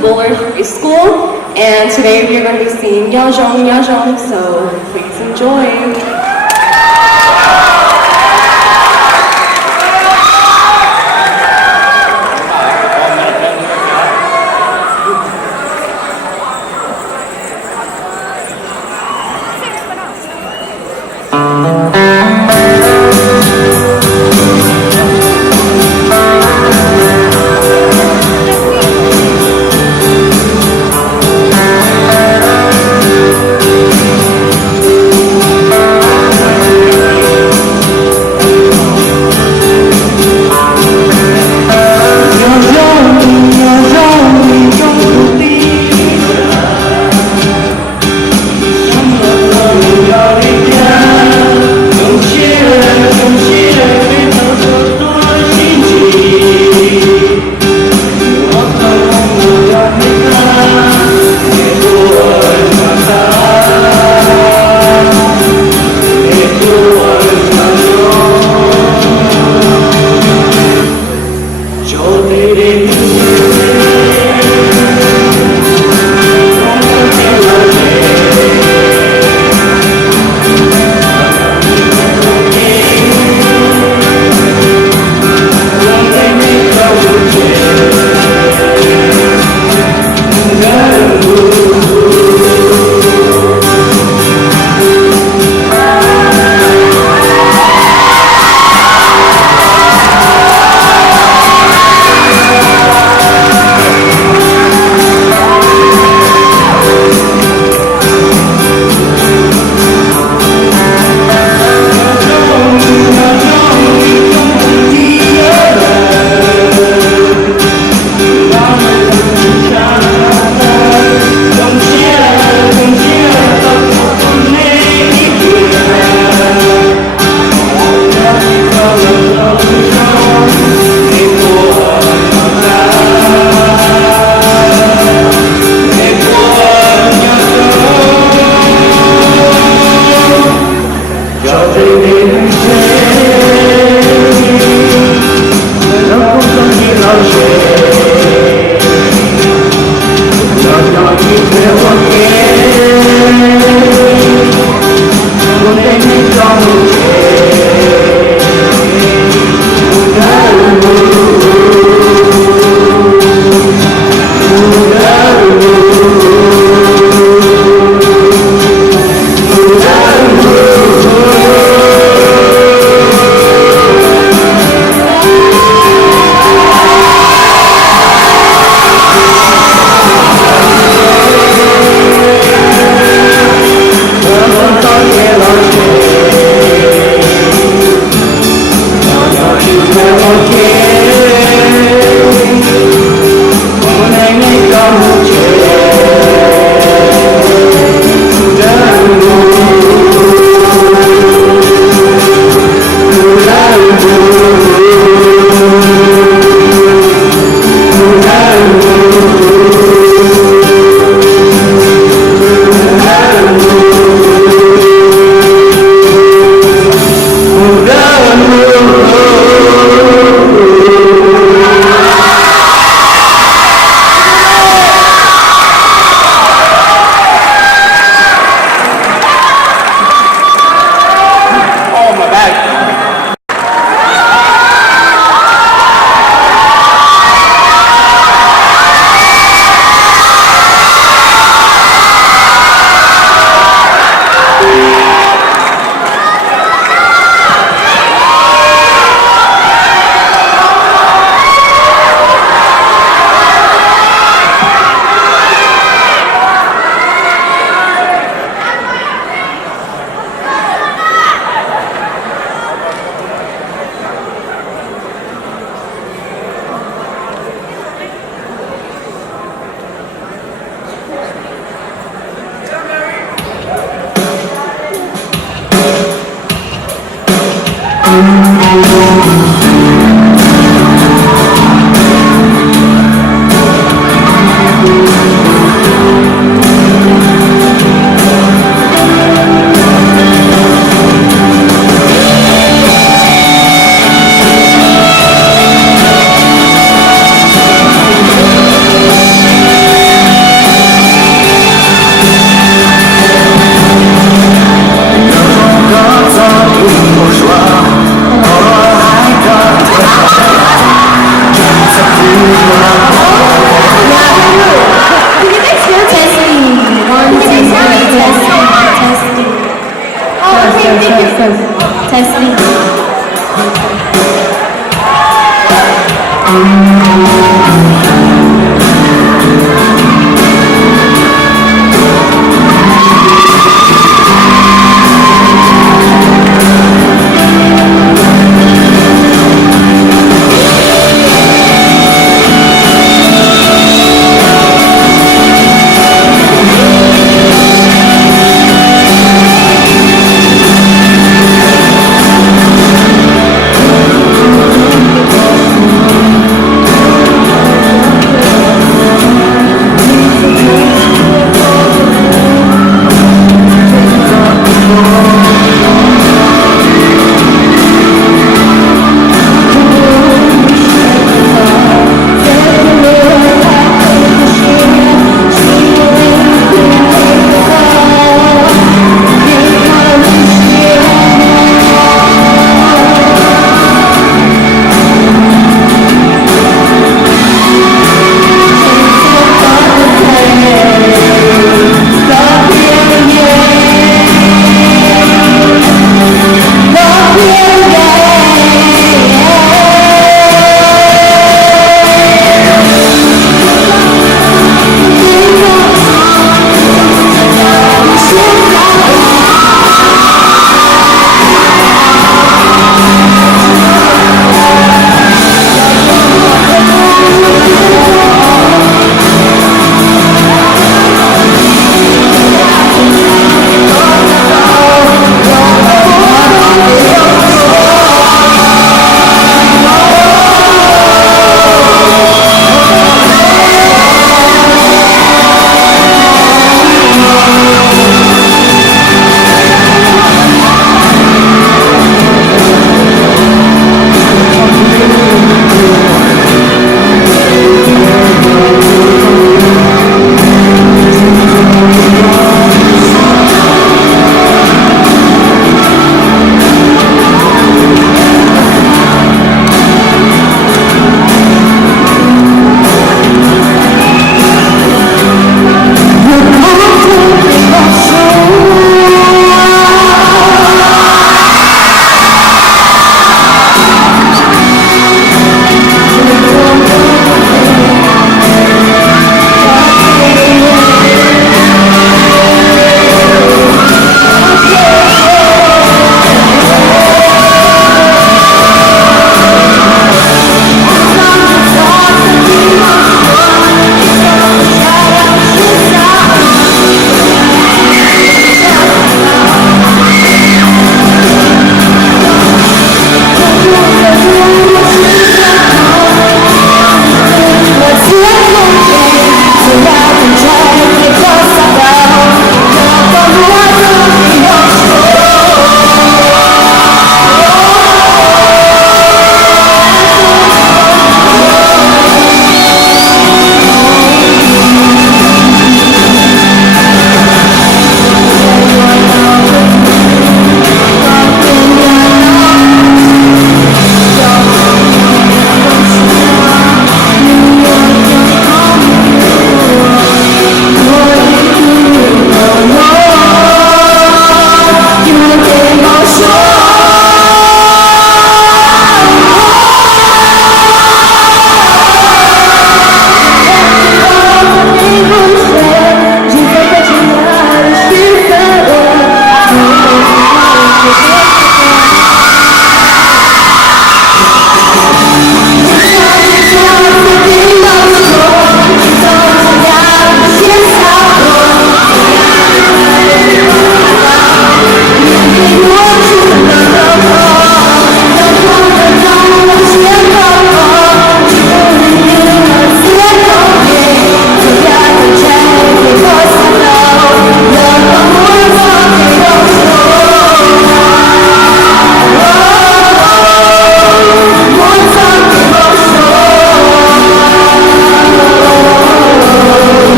Bullard High School, and today we are going to be singing Yajong Yajong, so please enjoy.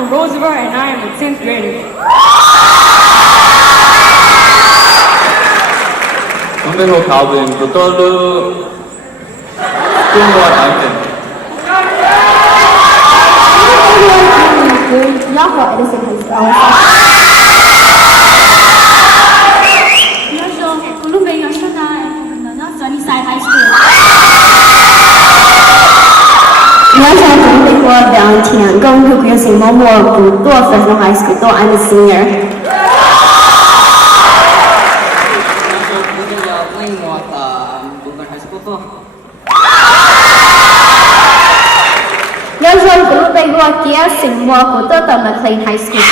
from Roosevelt and I am in 10th grade. 선배로 가든 그걸로 꿈과 나한테 Nhớ của Edison High 안녕하세요. 블루베이 연습나 Sunnyside High School. 안녕하세요. 저는 명티안公교 교생某某古多 Fresno High School. 또 I'm a senior. Nhớ dân của lúc đây qua kia sinh hoa của tớ tầm McLean High School.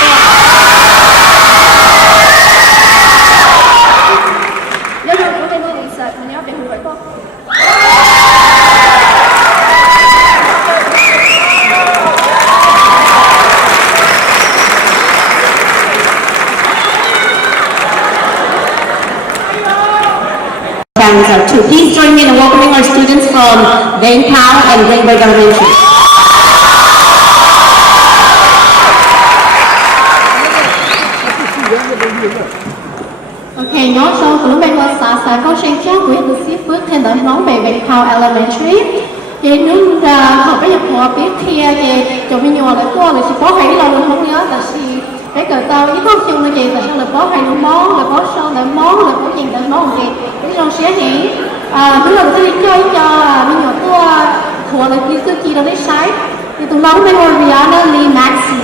Nhớ dân của lúc đây qua đi sợ, nhớ về hữu vậy không? To please join me in welcoming our students from Vang Pao and Greenberg Elementary. Ok, nhớ sau của lúc đây qua xã có sinh chắc của được xếp bước thêm đợi nói về Vang Pao Elementary. Thì nếu họ bây giờ họ biết thì cho mình nhỏ là qua là chỉ có hay lâu rồi không nhớ là gì cái cờ tao với con chung là gì là sao là có hay đúng món là có sao là món là có gì là món gì cái trong sẽ thì nếu là tôi đi chơi cho mình nhỏ tôi thua là đi chơi chi đâu đấy sai thì tụi nó mới ngồi Rihanna Lee Maxi.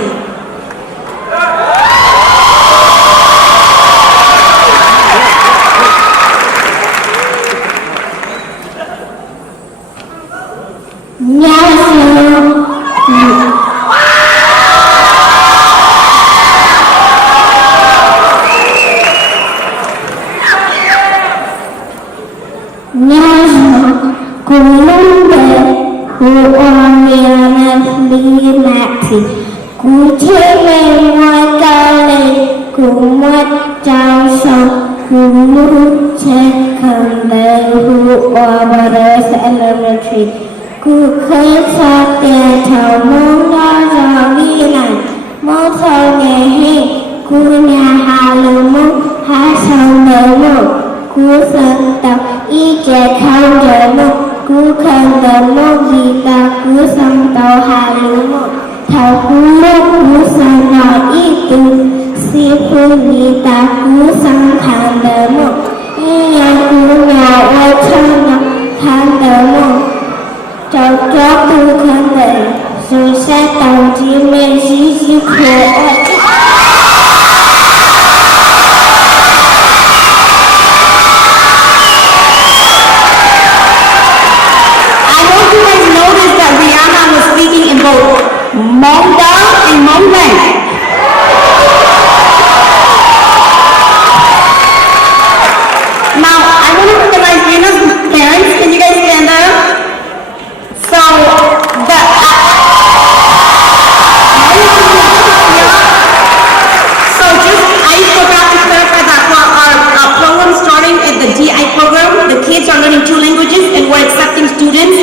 안녕하세요. 안녕하세요. 공룡대 후원위원회 리마티 구체매화가래 구맛장서 구무체컨대 후원버레스 엘레멘트리 구크사때 저몽가저기난 모성의 구냐하루무 하성대무 구선떡 이제 강제무 구컨대무 기가 구성떡 하루무 더구로 구성어 이두 시푸니다 구성한대무 이야 구냐 오천여 한대무 Cho tu thân thể rồi sẽ tàu chí mê xí khổ. I hope you guys noticed that Rihanna was speaking in both Hmong Dao and Hmong Lang. Now, I want to recognize Rihanna's parents. Can you guys stand up? So, I forgot to clarify that for our program starting at the DI program, the kids are learning 2 languages and we're accepting students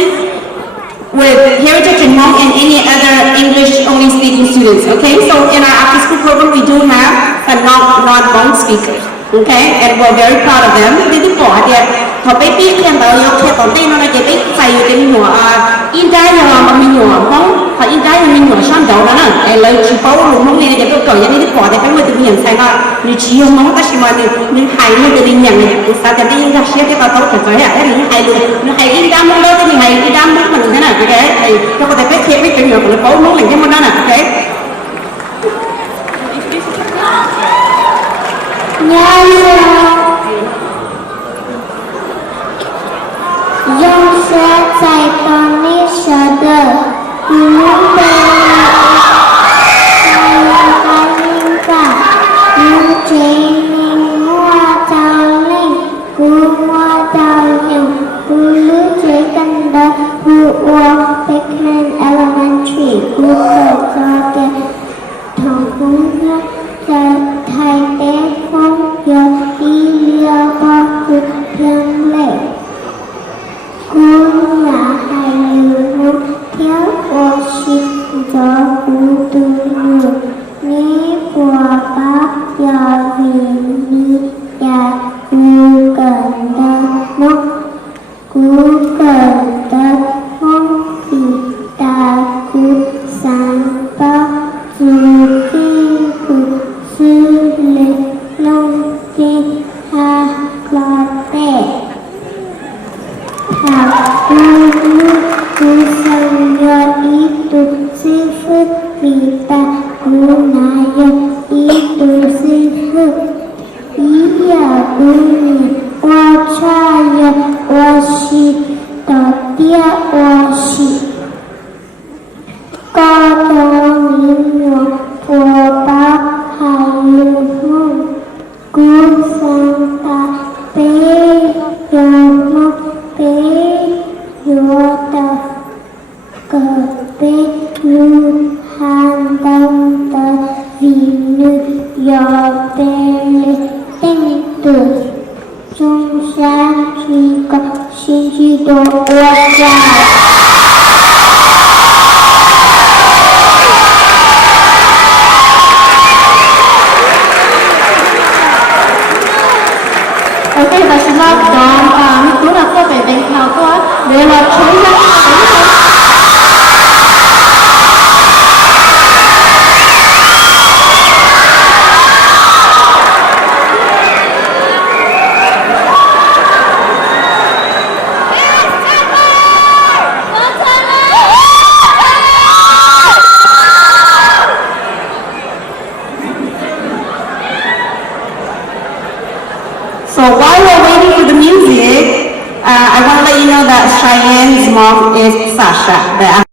with Heritage and Hmong and any other English-only speaking students, okay? So in our after-school program, we do have a non-Hmong speakers, okay? And we're very proud of them. Họ bé biết thêm bảo yêu theo còn đây nó là cái bé phải cái nhỏ in trái là mà mình nhỏ không họ in trái là mình nhỏ sang đầu đó nè lấy chỉ bảo luôn không này cái tôi cởi những cái quả để phải mới tự nhiên sai là như chỉ không nó ta chỉ mà như hay như cái linh nhận này thì sao cái in ra xếp cái tao thật phải là cái như hay luôn như hay in đam mong đâu thì hay in đam mong mình thế nào cái thì nó có thể bé thêm cái nhỏ của nó bảo nó là cái món đó nè cái Dân sẽ dạy con đi sợ đỡ Những bề Hãy linh cả Những chế mình hoa trào linh Cú hoa trào nhiều Cú lưu chế căn đỡ Hù hoa Beckman Elementary Cú khởi cho kìa Thằng cũng rất Thầy tế không giờ Đi liêu bó Cú thiên lệ Cú là hai lưu thiếu của cú cờ đất mong thì ta cú sáng bao dù khi cú sư lịch nông kinh ha lo tệ Hak dulu ku sangga itu sifat kita gunanya itu sifat ia bunyi wacaya wasita dia wasi katongnya popa hayumu ku sangka pe yomo pe yota cơ pe lu han đông ta vì nữ do pe lê tinh tử trung san khi có xin chi đồ qua dài Ok, và xin lỗi đón lúc tú là cô phải đánh thảo quá để là chúng ta So while we're waiting for the music, I want to let you know that Cheyenne's mom is Sasha.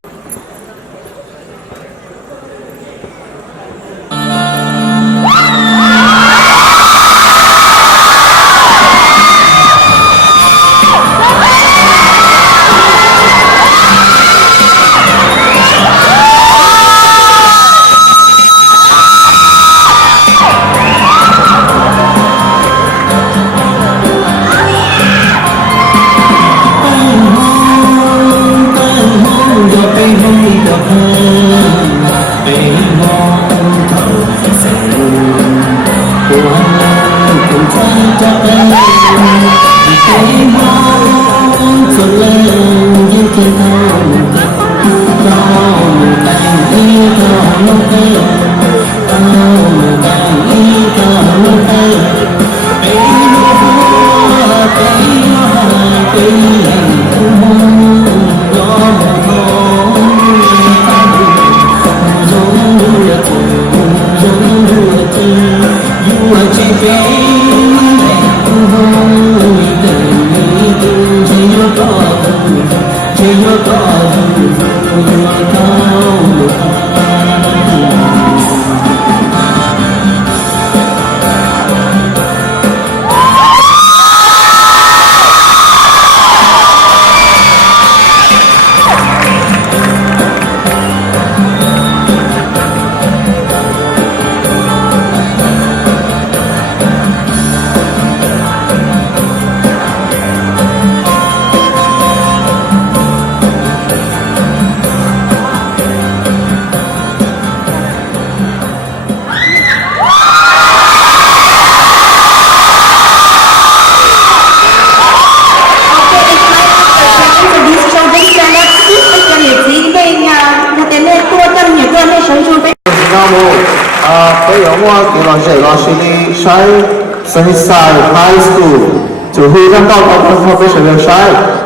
Sunnyside High School 就会让到他非常的帅。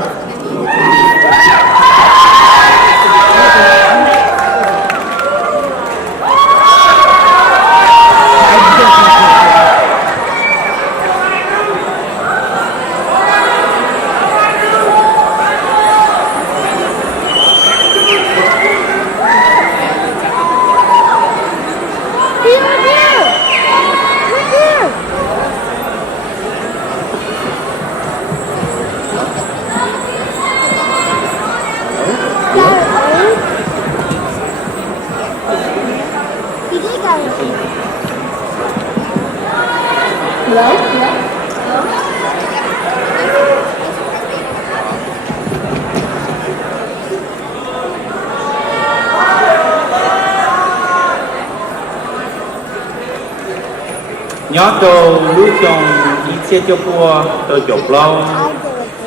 nhớ đồ lưu chồng đi xe cho cua đồ chụp lâu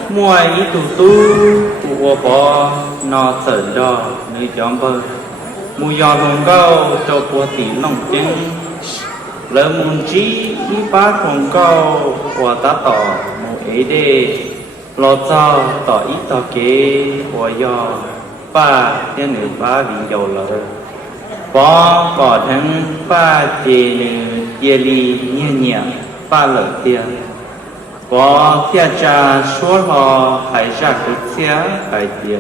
mua ý tụ tu của bỏ nó sợ đó nơi chọn bơ mua giò thùng câu cho của tỷ lòng chân lỡ muốn trí ý bá thùng câu của ta tỏ một ý đề lo cho tỏ ý tỏ kế của giò ba tiên nữ ba vì dầu lỡ bỏ bỏ thắng ba chê nữ chê ly nhẹ nhẹ ba lỡ tiền bỏ thiên cha số họ hãy ra cực xe hãy tiền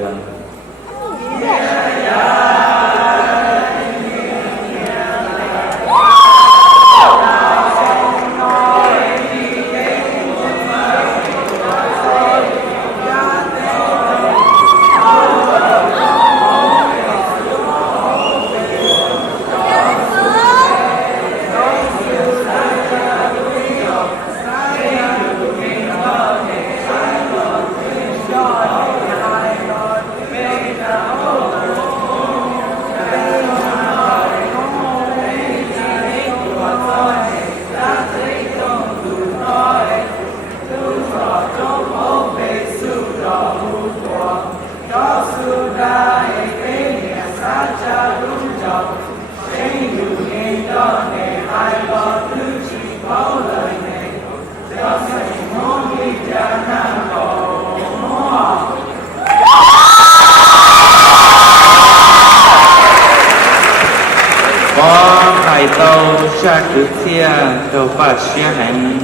hai tàu xa cực xe cho ba xe hành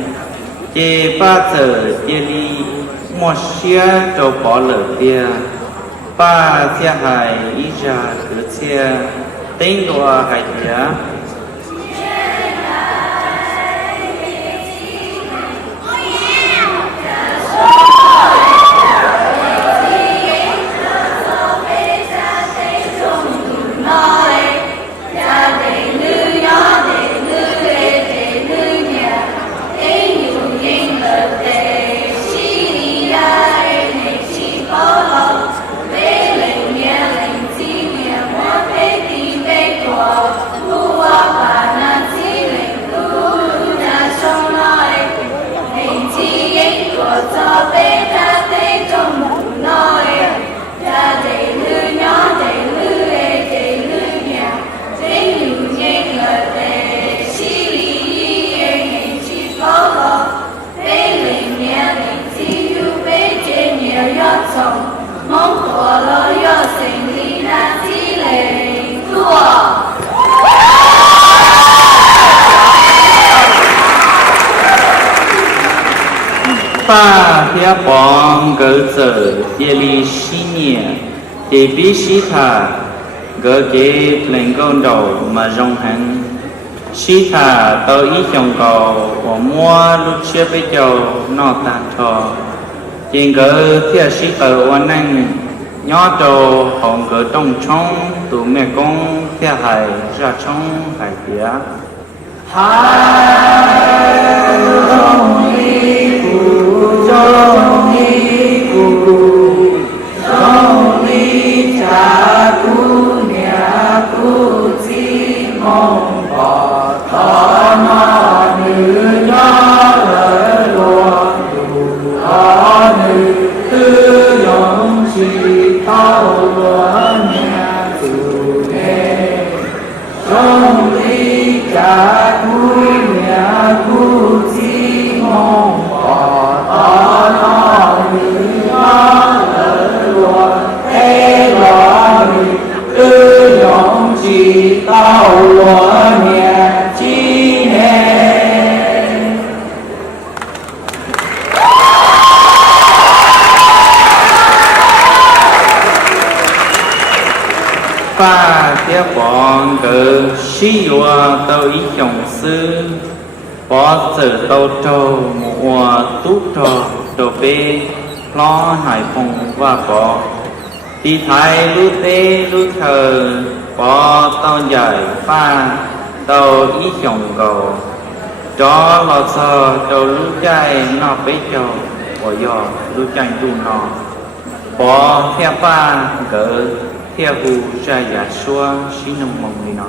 chê ba giờ chê ly một xe cho bỏ lỡ tia ba xe hài ý ra cực xe tính đùa hài thịa ba phía bóng gỡ giờ địa lý xí nhẹ để biết xí thả gỡ kế lên con đầu mà rong hành xí thả tao ý chồng cầu và mua lúc chưa bây giờ nó tàn thọ trên gỡ thiệt xí tờ oan anh nhỏ trâu hồng gỡ trong trong tụ mẹ con thiệt hại ra trong hại tía ba phía bọn gỡ xí dùa tao ý chồng sư bỏ giờ tao trâu mùa tút trò đồ bê lo hải phòng và bỏ đi thái lưu tê lưu thờ bỏ tao giải pha tao ý chồng cầu cho lọt sờ trâu lưu chay nó bế trâu bỏ giò lưu chay tu nó bỏ theo pha gỡ theo hù ra giả xua xí nông mong đi nó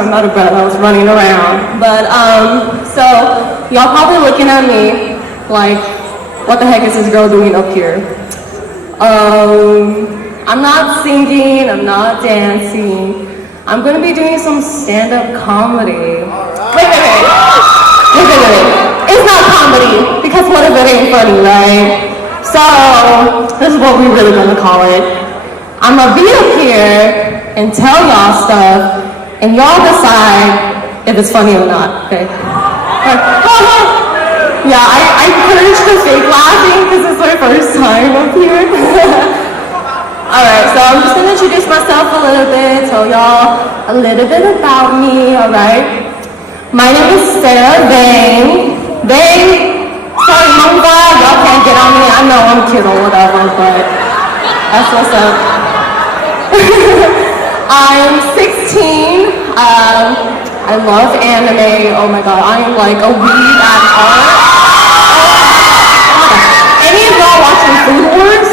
sorry, I'm out of breath. I was running around. But, so, y'all probably looking at me like, what the heck is this girl doing up here? I'm not singing, I'm not dancing. I'm gonna be doing some stand-up comedy. Wait. It's not comedy, because what if it ain't funny, right? So, this is what we really gonna call it. I'm gonna be up here and tell y'all stuff, and y'all decide if it's funny or not, okay? Yeah, I encourage the fake laughing because it's my first time up here. Alright, so I'm just gonna introduce myself a little bit, tell y'all a little bit about me, alright? My name is Sarah Bang. Sorry, mom, God, y'all can't get on me. I know I'm cute or whatever, but that's what's up. I'm 16. I love anime. Oh my god, I am like a weeb at heart. Any of y'all watching Food Wars?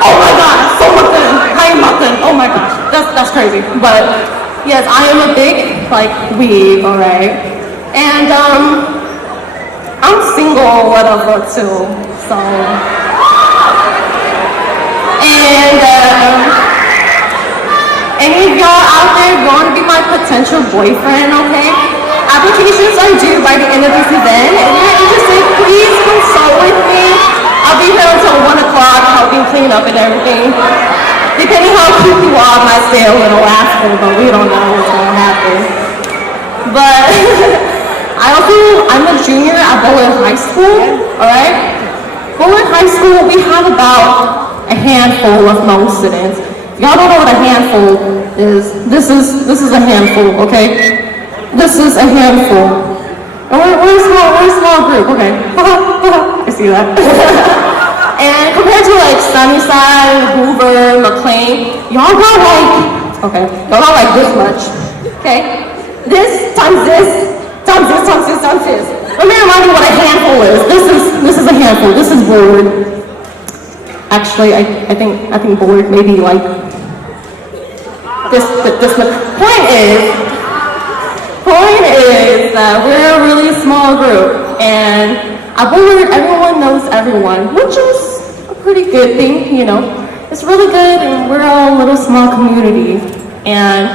Oh my god, so much. Oh my gosh, that's crazy. But yes, I am a big like weeb, alright? And I'm single, whatever too. So and any of y'all out there going to be my potential boyfriend, okay? Applications are due by the end of this event. If you're interested, please consult with me. I'll be here until 1 o'clock helping clean up and everything. Depending how cute you are, I might stay a little after, but we don't know what's going to happen. But I'm a junior at Bullard High School, alright? Bullard High School, we have about a handful of Hmong students. If y'all don't know what a handful is, this is a handful, okay? This is a handful. We're a small group, okay? I see that. And compared to like Sunnyside, Hoover, McLean, y'all got like this much, okay? This times this. Let me remind you what a handful is. This is a handful. This is Bullard. Actually, I think Bullard maybe like this. Point is that we're a really small group, and at Bullard, everyone knows everyone, which is a pretty good thing, you know. It's really good, and we're all a little small community. And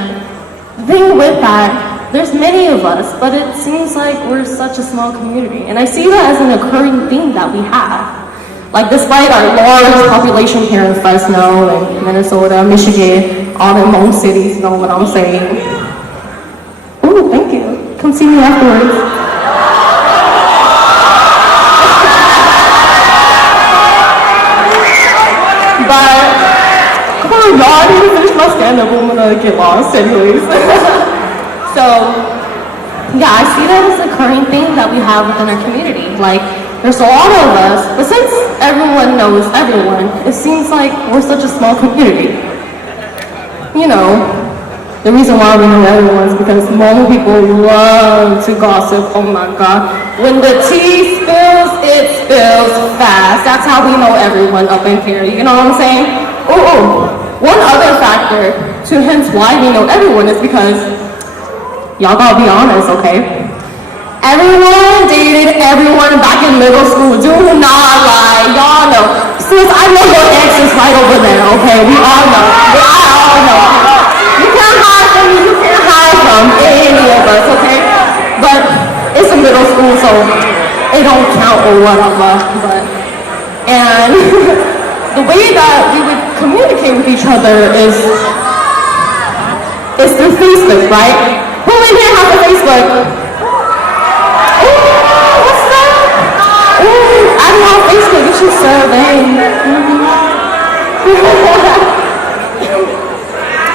the thing with that, there's many of us, but it seems like we're such a small community. And I see that as an occurring theme that we have. Like, despite our large population here in Fresno and Minnesota, Michigan, all the Hmong cities, you know what I'm saying? Ooh, thank you. Come see me afterwards. But, come on, y'all, I need to finish my stand-up. I'm gonna get lost anyways. So, yeah, I see that as a current thing that we have within our community. Like, there's a lot of us, but since everyone knows everyone, it seems like we're such a small community. You know, the reason why we know everyone is because Hmong people love to gossip. Oh my god. When the tea spills, it spills fast. That's how we know everyone up in here. You know what I'm saying? Oh, one other factor to hence why we know everyone is because y'all gotta be honest, okay? Everyone dated everyone back in middle school. Do not lie. Y'all know. Sis, I know your ex is right over there, okay? We all know. I all know. You can't hide from me. You can't hide from any of us, okay? But it's a middle school, so it don't count or whatever. And the way that we would communicate with each other is through Facebook, right? Who in here has a Facebook? Ooh, what's that? Ooh, I'm on Facebook. You should survey.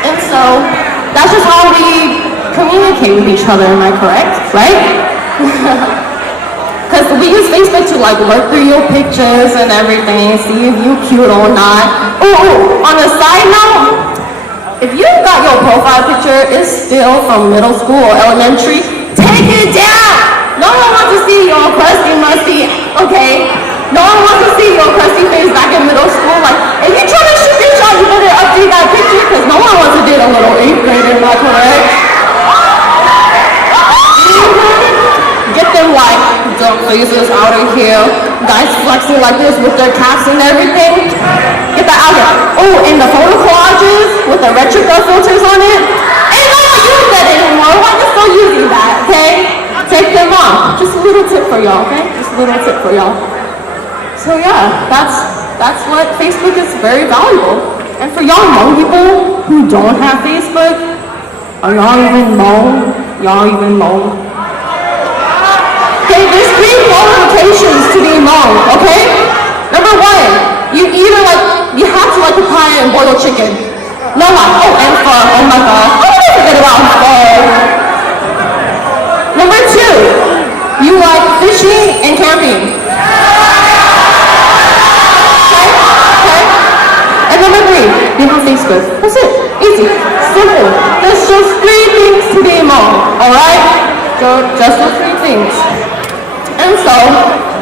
And so, that's just how we communicate with each other, am I correct? Right? Because we use Facebook to like look through your pictures and everything, see if you're cute or not. Ooh, on a side note, if you got your profile picture is still from middle school or elementary, take it down! No one wants to see your crusty musty, okay? No one wants to see your crusty face back in middle school. Like, if you try to shoot your shot, you better update that picture because no one wants to do a little 8th grader, am I correct? Get them like dumb faces out of here. Guys flexing like this with their caps and everything. Get that out of here. Oh, and the photo collages with the retro filters on it. Ain't no one use that anymore. Why you still using that, okay? Take them off. Just a little tip for y'all, okay? Just a little tip for y'all. So yeah, that's what Facebook is very valuable. And for y'all Hmong people who don't have Facebook, are y'all even Hmong? Y'all even Hmong? Okay, there's 3 qualifications to be Hmong, okay? Number 1, you have to like the pie and boiled chicken. No, and pho, oh my god. I don't forget about pho. Number 2, you like fishing and camping. Okay? And number 3, you have Facebook. That's it. Easy. Simple. There's just 3 things to be Hmong, alright? Just those 3 things. And so,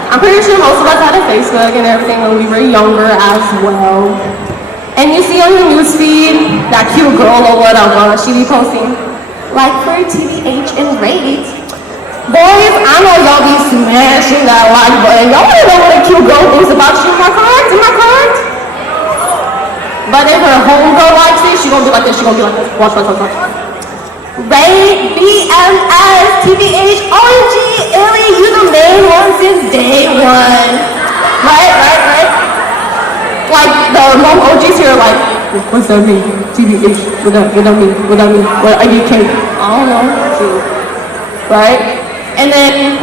I'm pretty sure most of us had a Facebook and everything when we were younger as well. And you see on your newsfeed, that cute girl or whatever, she be posting, like for TBH and rate. Boys, I know y'all be smashing that like button. Y'all wanna know what a cute girl thinks about you, am I correct? Am I correct? But if her homegirl likes it, she gonna be like this, she gonna be like this. Watch. Rate, BMS, TBH, OMG, Illy, you the main one since day 1. Right? Like the Hmong OGs here are like, what's that mean? TBH, what that mean? What I get cake? I don't know. Right? And then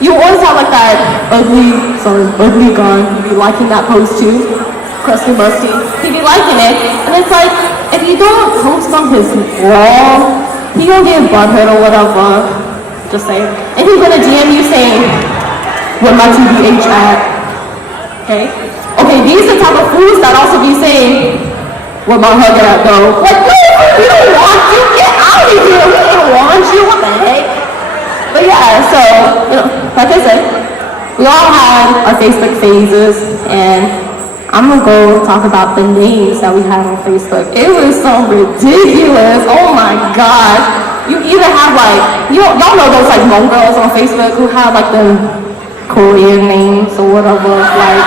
you always have like that ugly guy who be liking that post too. Crusty Musty. He be liking it. And it's like, if you don't post on his wall, he gonna get butthurt or whatever. Just saying. And he's gonna DM you saying, where my TBH at? Okay? Okay, these are the type of fools that also be saying, where my hugger at though? Like, we don't want you, get out of here, we don't want you, what the heck? But yeah, so, like I said, we all had our Facebook phases, and I'm gonna go talk about the names that we had on Facebook. It was so ridiculous, oh my gosh. You either have like, y'all know those like Hmong girls on Facebook who have like the Korean names or whatever, like,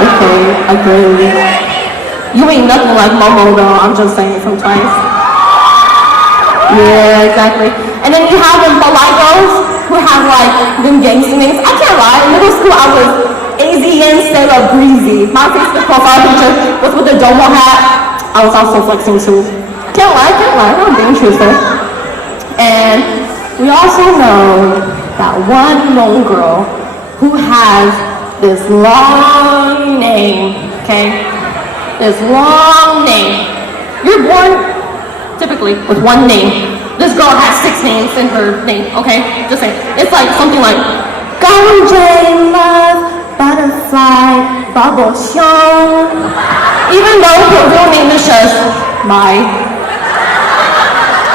okay, I agree. You ain't nothing like Momo though, I'm just saying sometimes. Yeah, exactly. And then you have them polite girls who have like them gangster names. I can't lie, in middle school I was AZN Stella Breezy. My Facebook profile picture was with the domo hat. I was also flexing too. Can't lie, I'm being truthful. And we also know that one Hmong girl who has this long name, okay? This long name. You're born typically with one name. This girl has 6 names in her name, okay? Just saying. It's like something like Ganje, Love, Butterfly, Bubble Xiong. Even though her real name is just Mai.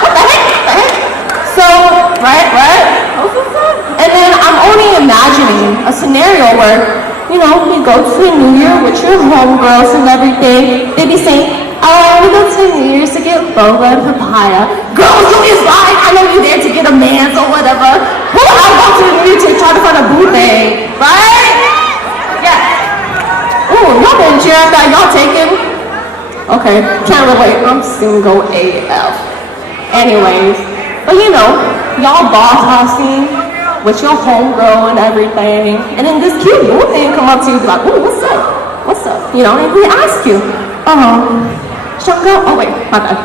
What the heck? So, right? And then I'm only imagining a scenario where, you go to a New Year with your homegirls and everything. They be saying, we go to New Year's to get boba and papaya. Girl, you is lying. I know you there to get a man's or whatever. Who I go to New Year to try to find a boo thing, right? Yeah. Ooh, y'all didn't cheer at that. Y'all taken? Okay, can't relate. I'm single AF. Anyways, but y'all boss housing with your homegirl and everything, and then this cute boo thing come up to you, be like, ooh, what's up? And he ask you, Zhonggo, oh wait, my bad.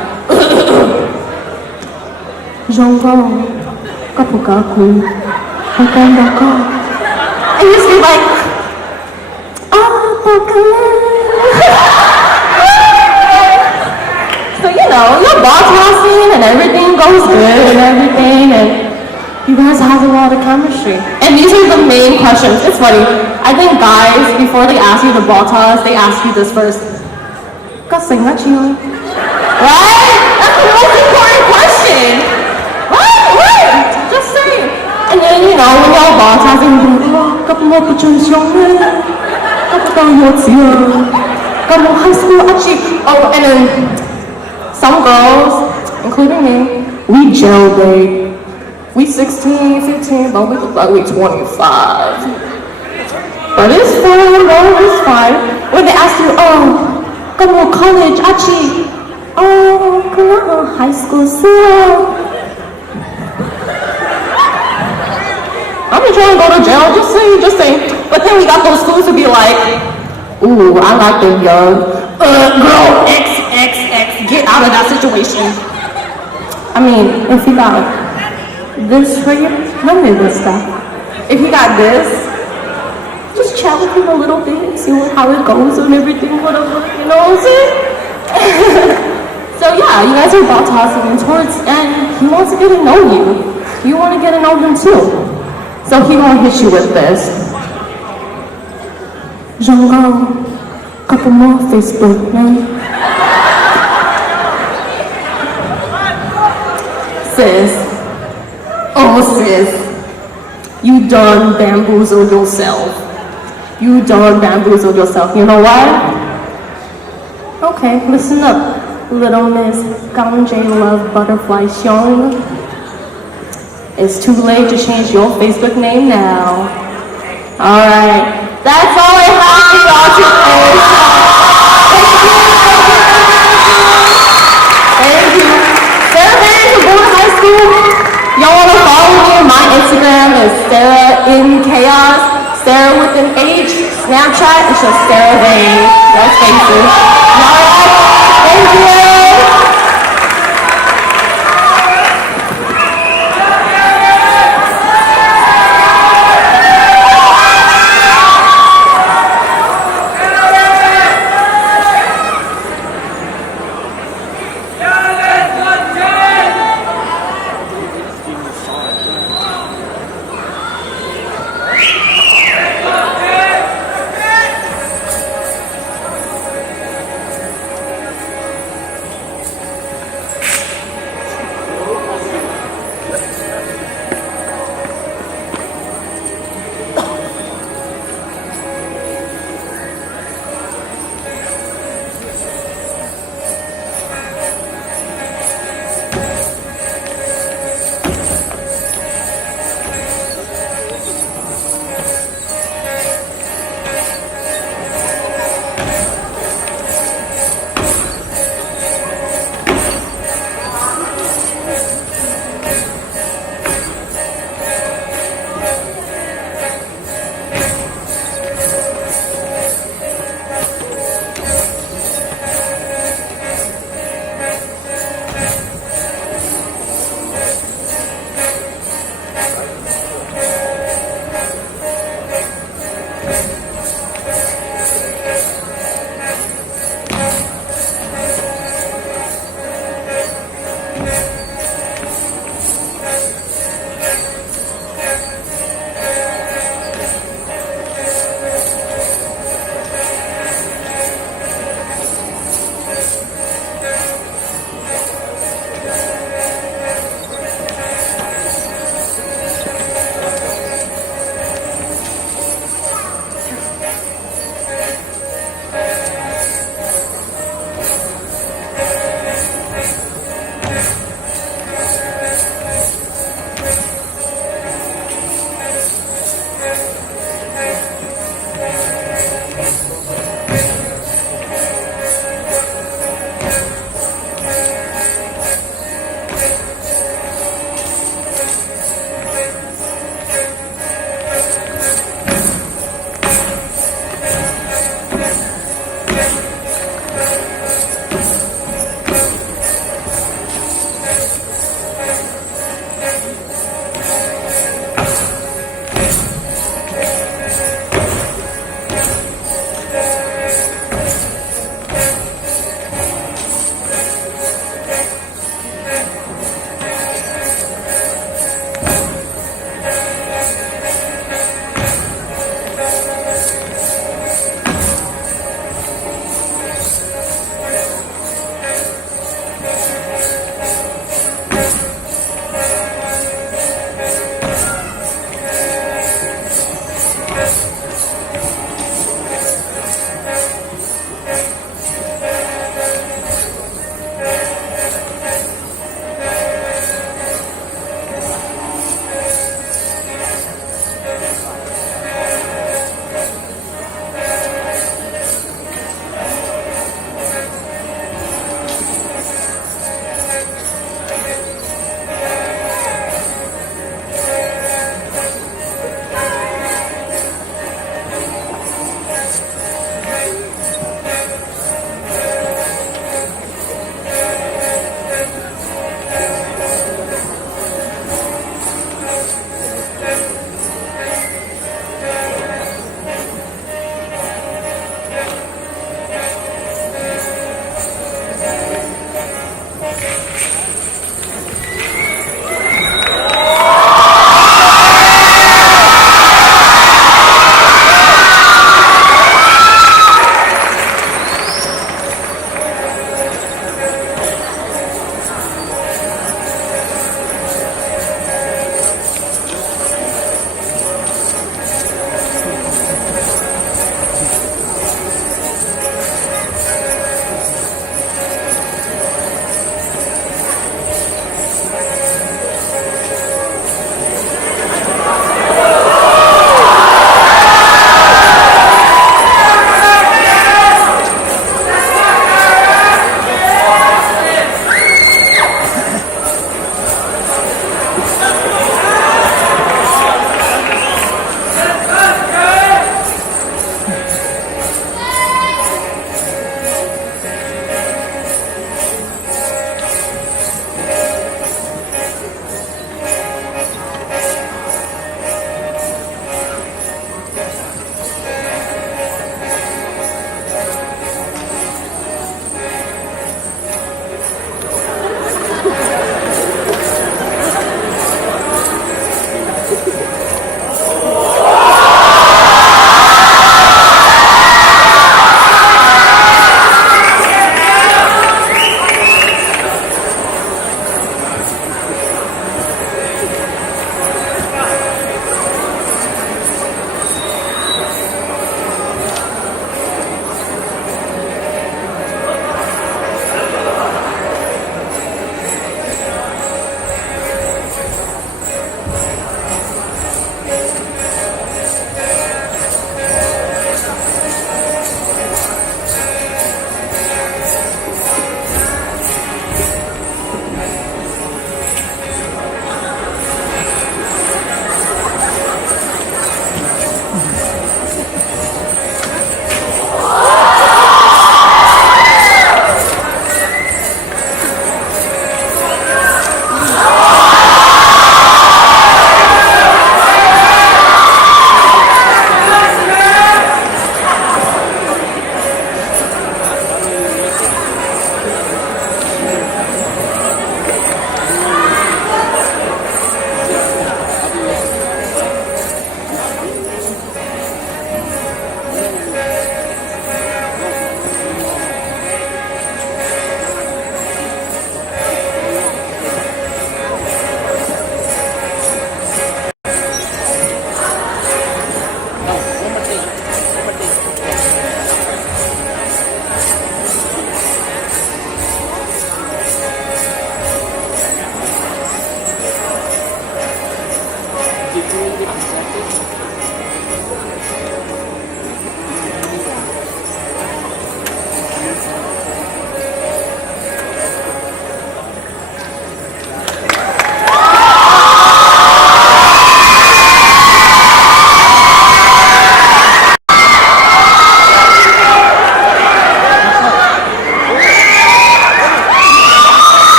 Zhonggo, kapukaku, hakandaka. And you just be like, so your boss housing and everything goes good and everything, and you guys have a lot of chemistry. And these are the main questions. It's funny. I think guys, before they ask you the ball toss, they ask you this first. Right? That's the most important question. Right? Just saying. And then, when y'all ball tossing, Gumbo High School, Achi. Oh, and then some girls, including me, we jailbait. We 16, 15, but we look like we 25. But it's fine, no, it's fine. When they ask you, oh, Gumbo College, Achi. Oh, Gumbo High School, so. I'm just trying to go to jail, just saying. But then we got those schools to be like, ooh, I like them young. Girl, XXX, get out of that situation. I mean, if you got this for you, none of this stuff. If you got this, just chat with him a little bit, see how it goes and everything, whatever, you know what I'm saying? So yeah, you guys are about to have some towards, and he wants to get to know you. You want to get to know him too. So he gonna hit you with this. Jungle, couple more Facebook, man. Sis, oh sis, you done bamboozled yourself. You done bamboozled yourself. You know why? Okay, listen up, little Miss Ganje Love Butterfly Xiong. It's too late to change your Facebook name now. Alright, that's all I have for y'all today. Thank you. Sarah Barry from Boulder High School. Y'all wanna follow me? My Instagram is Sarah in Chaos. Sarah with an H. Snapchat, it's just Sarah Barry. No spaces. Alright, thank you.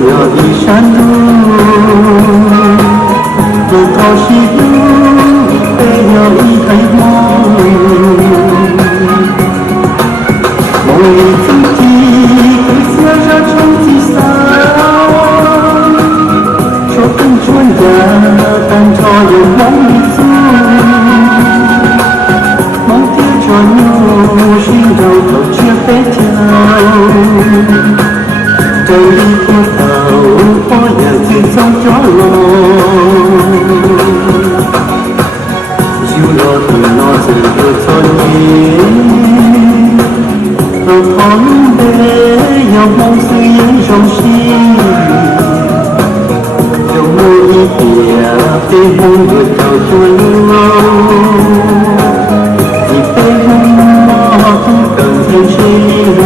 了一山路，路头是路，背了一台梦，梦里自己会写上成绩上，说跟专家但朝有梦里走，梦的转路寻找到却被跳。这里不到，我也去走着路。有了的那这个村里，都旁边有梦虽然熟悉，有我一边的梦也走着路，一杯梦都更天气路。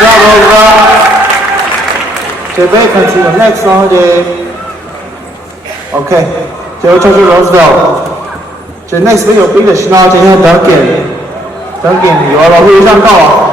Bravo. Chuẩn bị continue next song đi. Okay. Giờ cho chú Roosevelt. Giờ next 有宾的是呢，今天Duncan 有老师上到啊。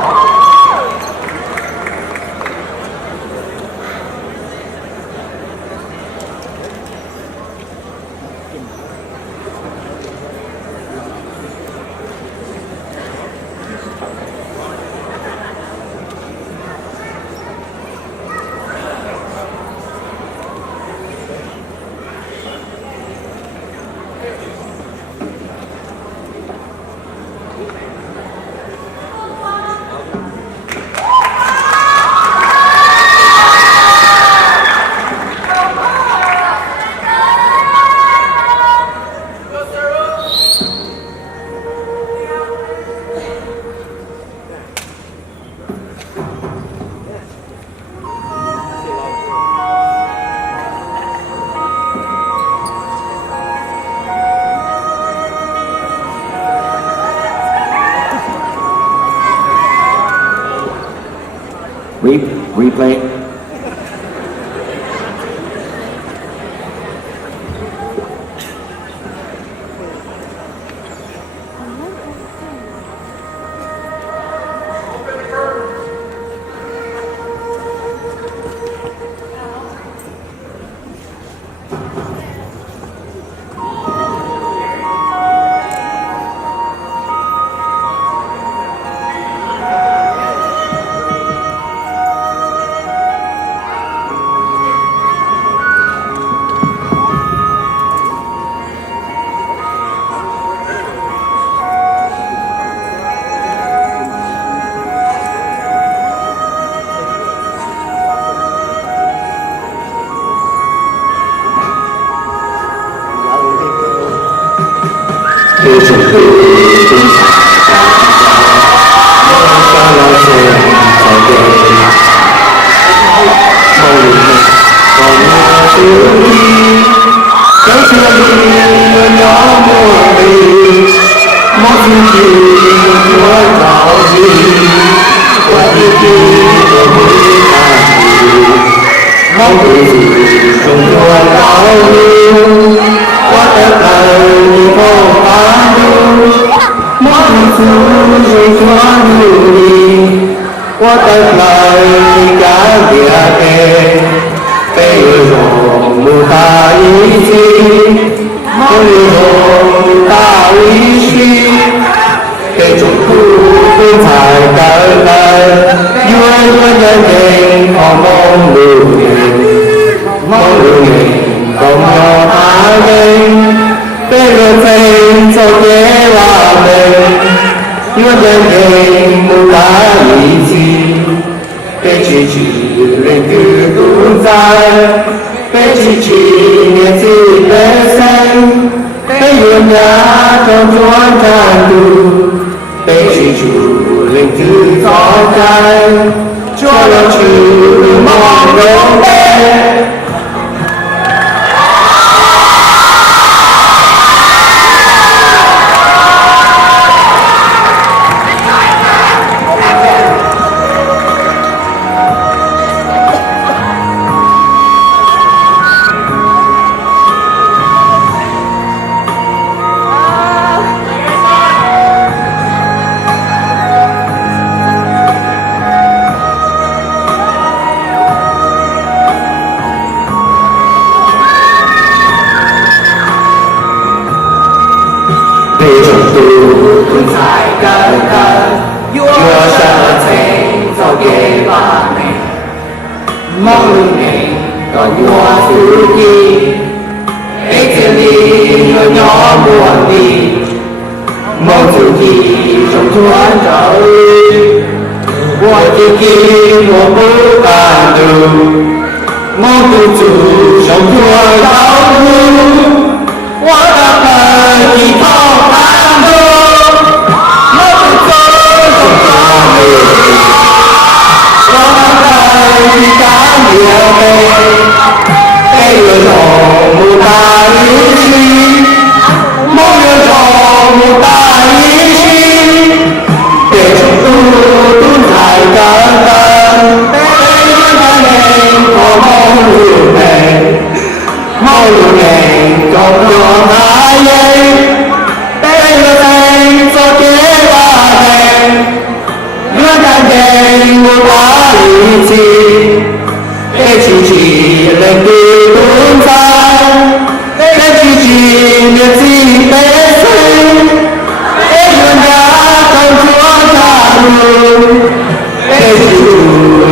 Replay. Hãy subscribe cho kênh Ghiền Mì Gõ để không bỏ lỡ để chịu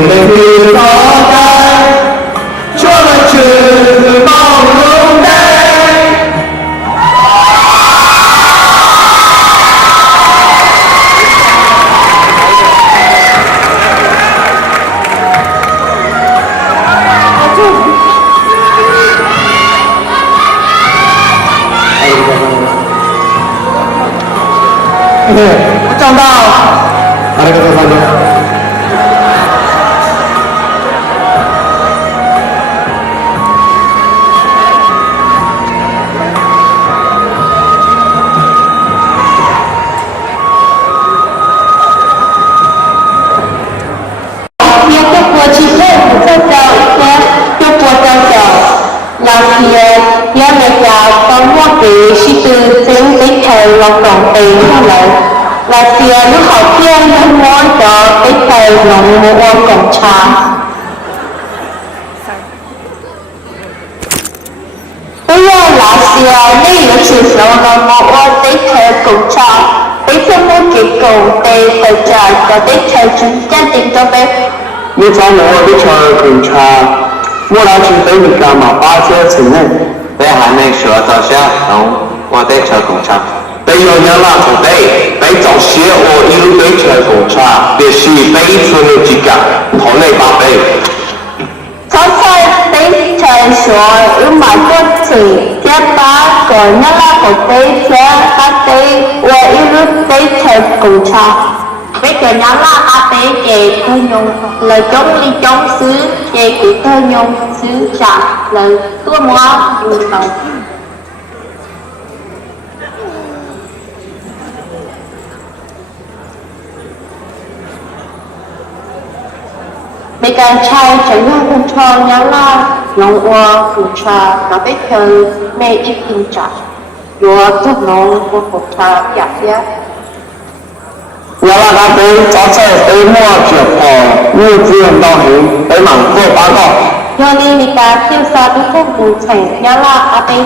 lên vì khó khăn cho mặt trời người mong hôm nay. trong đó Phía các vua chỉ lên của các giáo các vua giáo giáo là phía người ta có một cái sĩ tử tính cái thời lòng đồng tế như này là phía lúc họ thiên những món đó cái thời lòng mua cổng trà bây giờ là phía đây là sự sống lòng mua cái thời cổng trà cái thời mua cái cổng tế thời trà và cái thời chúng ta tính cho bé như cho nó đi chơi cùng cha mua lá chim tới mình làm mà ba chiếc chừng này bé还没说到下，然后我得车工厂。bây giờ nhớ là thủ đây bây giờ xe ô yêu tới chơi cùng cha để xí bây giờ nó chỉ cả thọ này ba bây Có thể tới trời sửa yếu mà có chỉ tiếp ba của nó là của tới phía ba tới và yếu lúc tới trời cùng cha bây giờ nó là ba tới về cơ nhung lời chống ly chống xứ về của cơ nhung xứ trả lời tua mua dù cầu bây giờ trai chẳng nhau cùng cho nhá là lòng ua cùng trà nó biết thời mẹ ít tình trả rồi thuốc lòng của cuộc trà giả phía nhớ là đã tới cho xe tới mua chuyện của như chuyện đó hình tới mảng vô bán đó cho nên người ta tiêu xa với thuốc bù thành nhá là à bây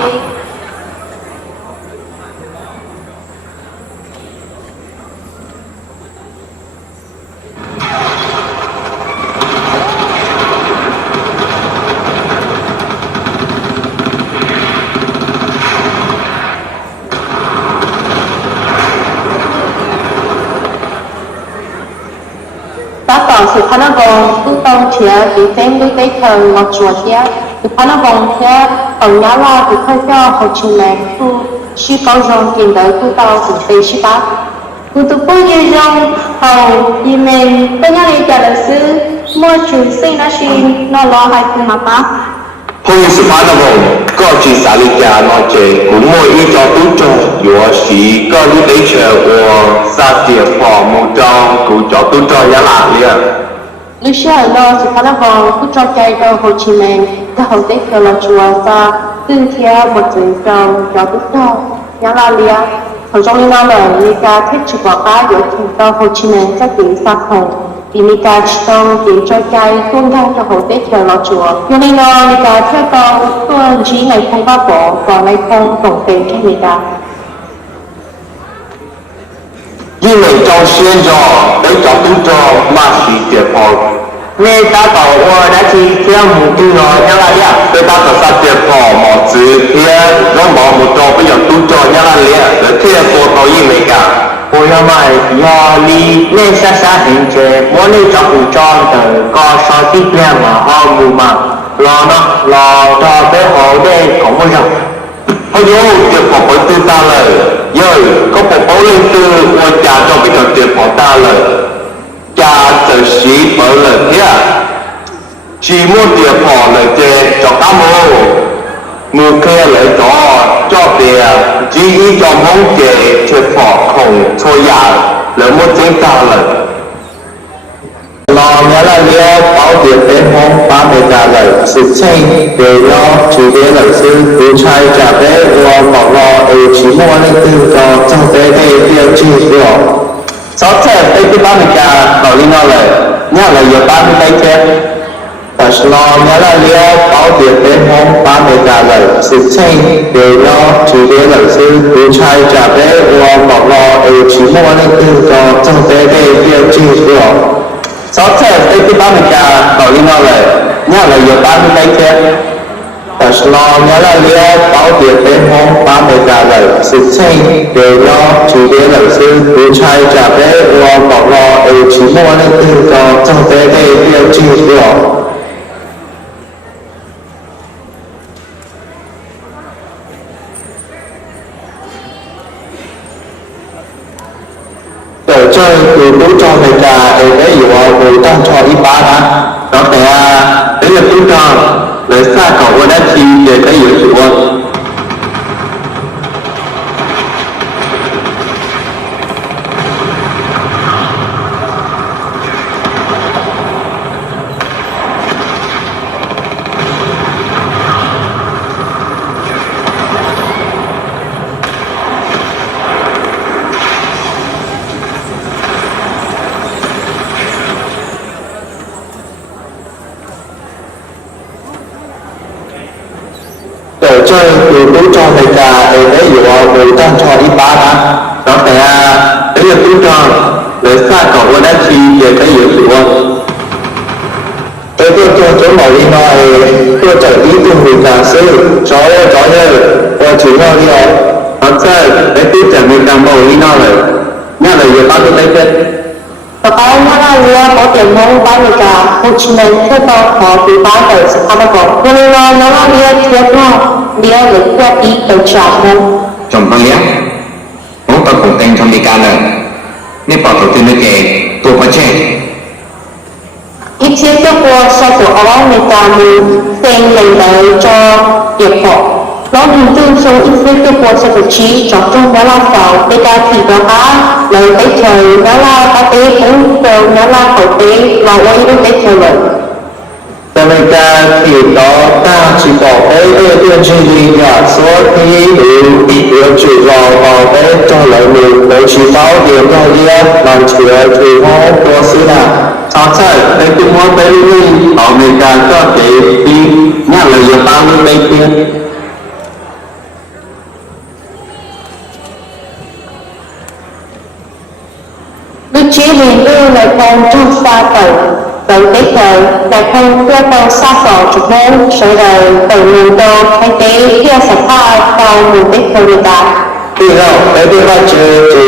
ta còn sự phán vòng tu tông chia vì tên với cái thời ngọc chùa chia sự phán vòng chia ở nhà là vì khơi cho hồ chí minh tu sư cao dòng tiền đời tu tao cũng tây sư bác tu bao nhiêu dòng hầu vì mình bên nhà đi trả lời sư mua trường sinh nó xin nó lo hai cùng mà bác hôm nay sự phá nó vòng có chỉ xả lý gia nó chế cũng mỗi ý cho tú cho yếu sĩ có lúc đấy chờ của xa tiệp phỏ mù trong cũng cho tú cho giá lạ liền lúc xưa lo sự phán vòng tu cho chạy到hồ chí minh ta hầu tết cơ là chùa ra từ theo một chữ trong cho tu cho nhà là liền ở trong liên là người ta thích chụp vào cá yếuถึง 到hồ chí minh sẽ tìm xa khổng vì người ta chỉต้องtìm cho chạy tuân theo cho hầu tết theo là chùa cho nên là người ta theo con tuân chỉ ngày không ba bỏ còn ngày không tổng tiền cho người ta như mình trong xuyên cho tới cho tú cho mà sĩ tiệp phỏ nên ta bảo qua đã chỉ theo một tiêu rồi nhá là đi tới ta có xa tiệp phỏ một chữ thiên nó bỏ một trò bây giờ tú cho nhá là liền để thiệp phỏ tàu như mình cả ôi là mày do đi nên xa xa hình chế muốn đi cho cụ tròn từ có so tiếp nha mà ho mù mà lo nó lo cho tới hộ đây không có rộng thôi vô tiệp phỏ bởi tư ta lời rồi có một bố lên tư của cha cho bây giờ tiệp phỏ ta lời cha tự sĩ bởi lời thế chỉ muốn tiệp phỏ lời chê cho ta mô mưa khe lời cho tiền chỉ ý cho mong chê tiệp phỏ không cho giả lời muốn chính ta lời lo nhớ là liêu bảo tiền đến hôm ba mươi trả lời sự tranh để lo chủ đề lời sư tú trai trả bé lo bảo lo chỉ mua lên tư cho trong tế đây tiêu chi rồi sáu trẻ tới cái ba mươi trả bảo đi nó lời nhá là giờ ba mươi lấy thế Thật lo nhớ là liêu bảo tiết đến hôm ba mươi trả lời sự tranh để lo chủ đề lời sư bố trai trả bé và bảo lo ở chỉ mua lên từ cho trong tế đề tiêu chi của sáu thế cái ba mươi trả bảo liên lo lời nhớ là giờ ba mươi mấy thế Thật lo nhớ là liêu bảo tiết đến hôm ba mươi trả lời sự tranh để lo chủ đề lời sư bố trai trả bé và bảo lo ở chỉ mua lên từ cho trong tế đề tiêu chi của Để chơi từ bố cho người ta ở đấy dù người ta cho ý bá đó đó đấy là bố cho lấy xa cậu qua đất chi để cái yếu chủ quân Để chơi từ bố cho người ta ở đấy dù người ta cho ý bá đó đấy là bố cho lấy xa cậu qua đất chi để cái yếu chủ quân tôi chỗ màu đi nói tôi chẳng ý từng người cả sư chó nhờ và chủ nhau đi rồi thật ra để tôi chẳng người càng màu đi nói rồi nhá là giờ bao tôi lấy chết Và có nhớ là liêu bảo tiết hôm ba mươi trả Hồ Chí Minh theo tàu khó từ ba đời sẽ không có nhưng mà nó là liêu thiết nó liêu lấy qua ý tàu trả không Trong băng liếc Muốn tao cùng tên trong đi ca lời Nếu bảo tổ tiên nước kể tôi có chết ít thiết cho qua sau của ông người ta muốn tên lấy đấy cho việc họ nó hình tương số ít thiết cho qua sau của trí cho trong đó là pháo để ta thì đó á lấy cái trời đó là ta tế cũng đều đó là khẩu tế và quay đến cái trời lời Tại vì ta thì đó ta chỉ có cái tuyên truyền gì cả số thì điều chủ vào cái cho lợi mình để chỉ báo điểm cho dia làm chủ hóa của sư là sao chạy cái cũng muốn tới đi ở mình ta có thể đi nhắc là giờ bao nhiêu đây kia Đức chế hình đưa lời con trong xa tẩu Tẩu tế thời Đại không đưa con xa phỏ chụp môn Sở đời tẩu nguồn đô Hay tế kia sẵn thai Vào nguồn tế thời người ta Thì đâu, cái việc là chỉ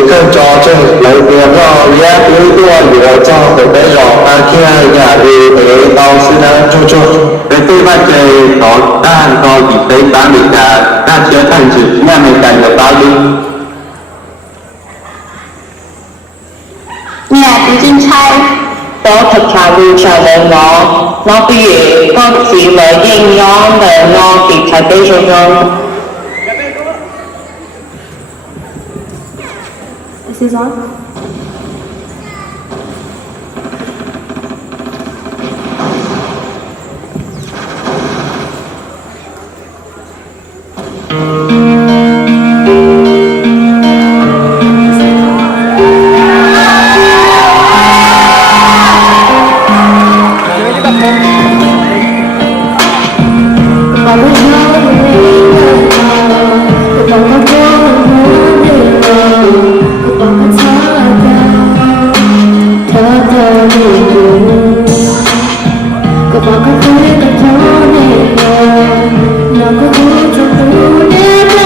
cần cho lấy tiền rồi giá cứ đua lửa cho cái bé rõ ta kia nhà đi để tao xin cho cái tư vấn chơi có ta có gì tới bán được cả ta chưa thành sự nhà mình cảnh được bao nhiêu Nhà tí chính trai Đó thật là vui trở về nó bây giờ có gì lợi yên nhóm và nó bị thay bế cho nhóm This is on. Hãy subscribe cho kênh Ghiền Mì Gõ để không bỏ lỡ những video hấp dẫn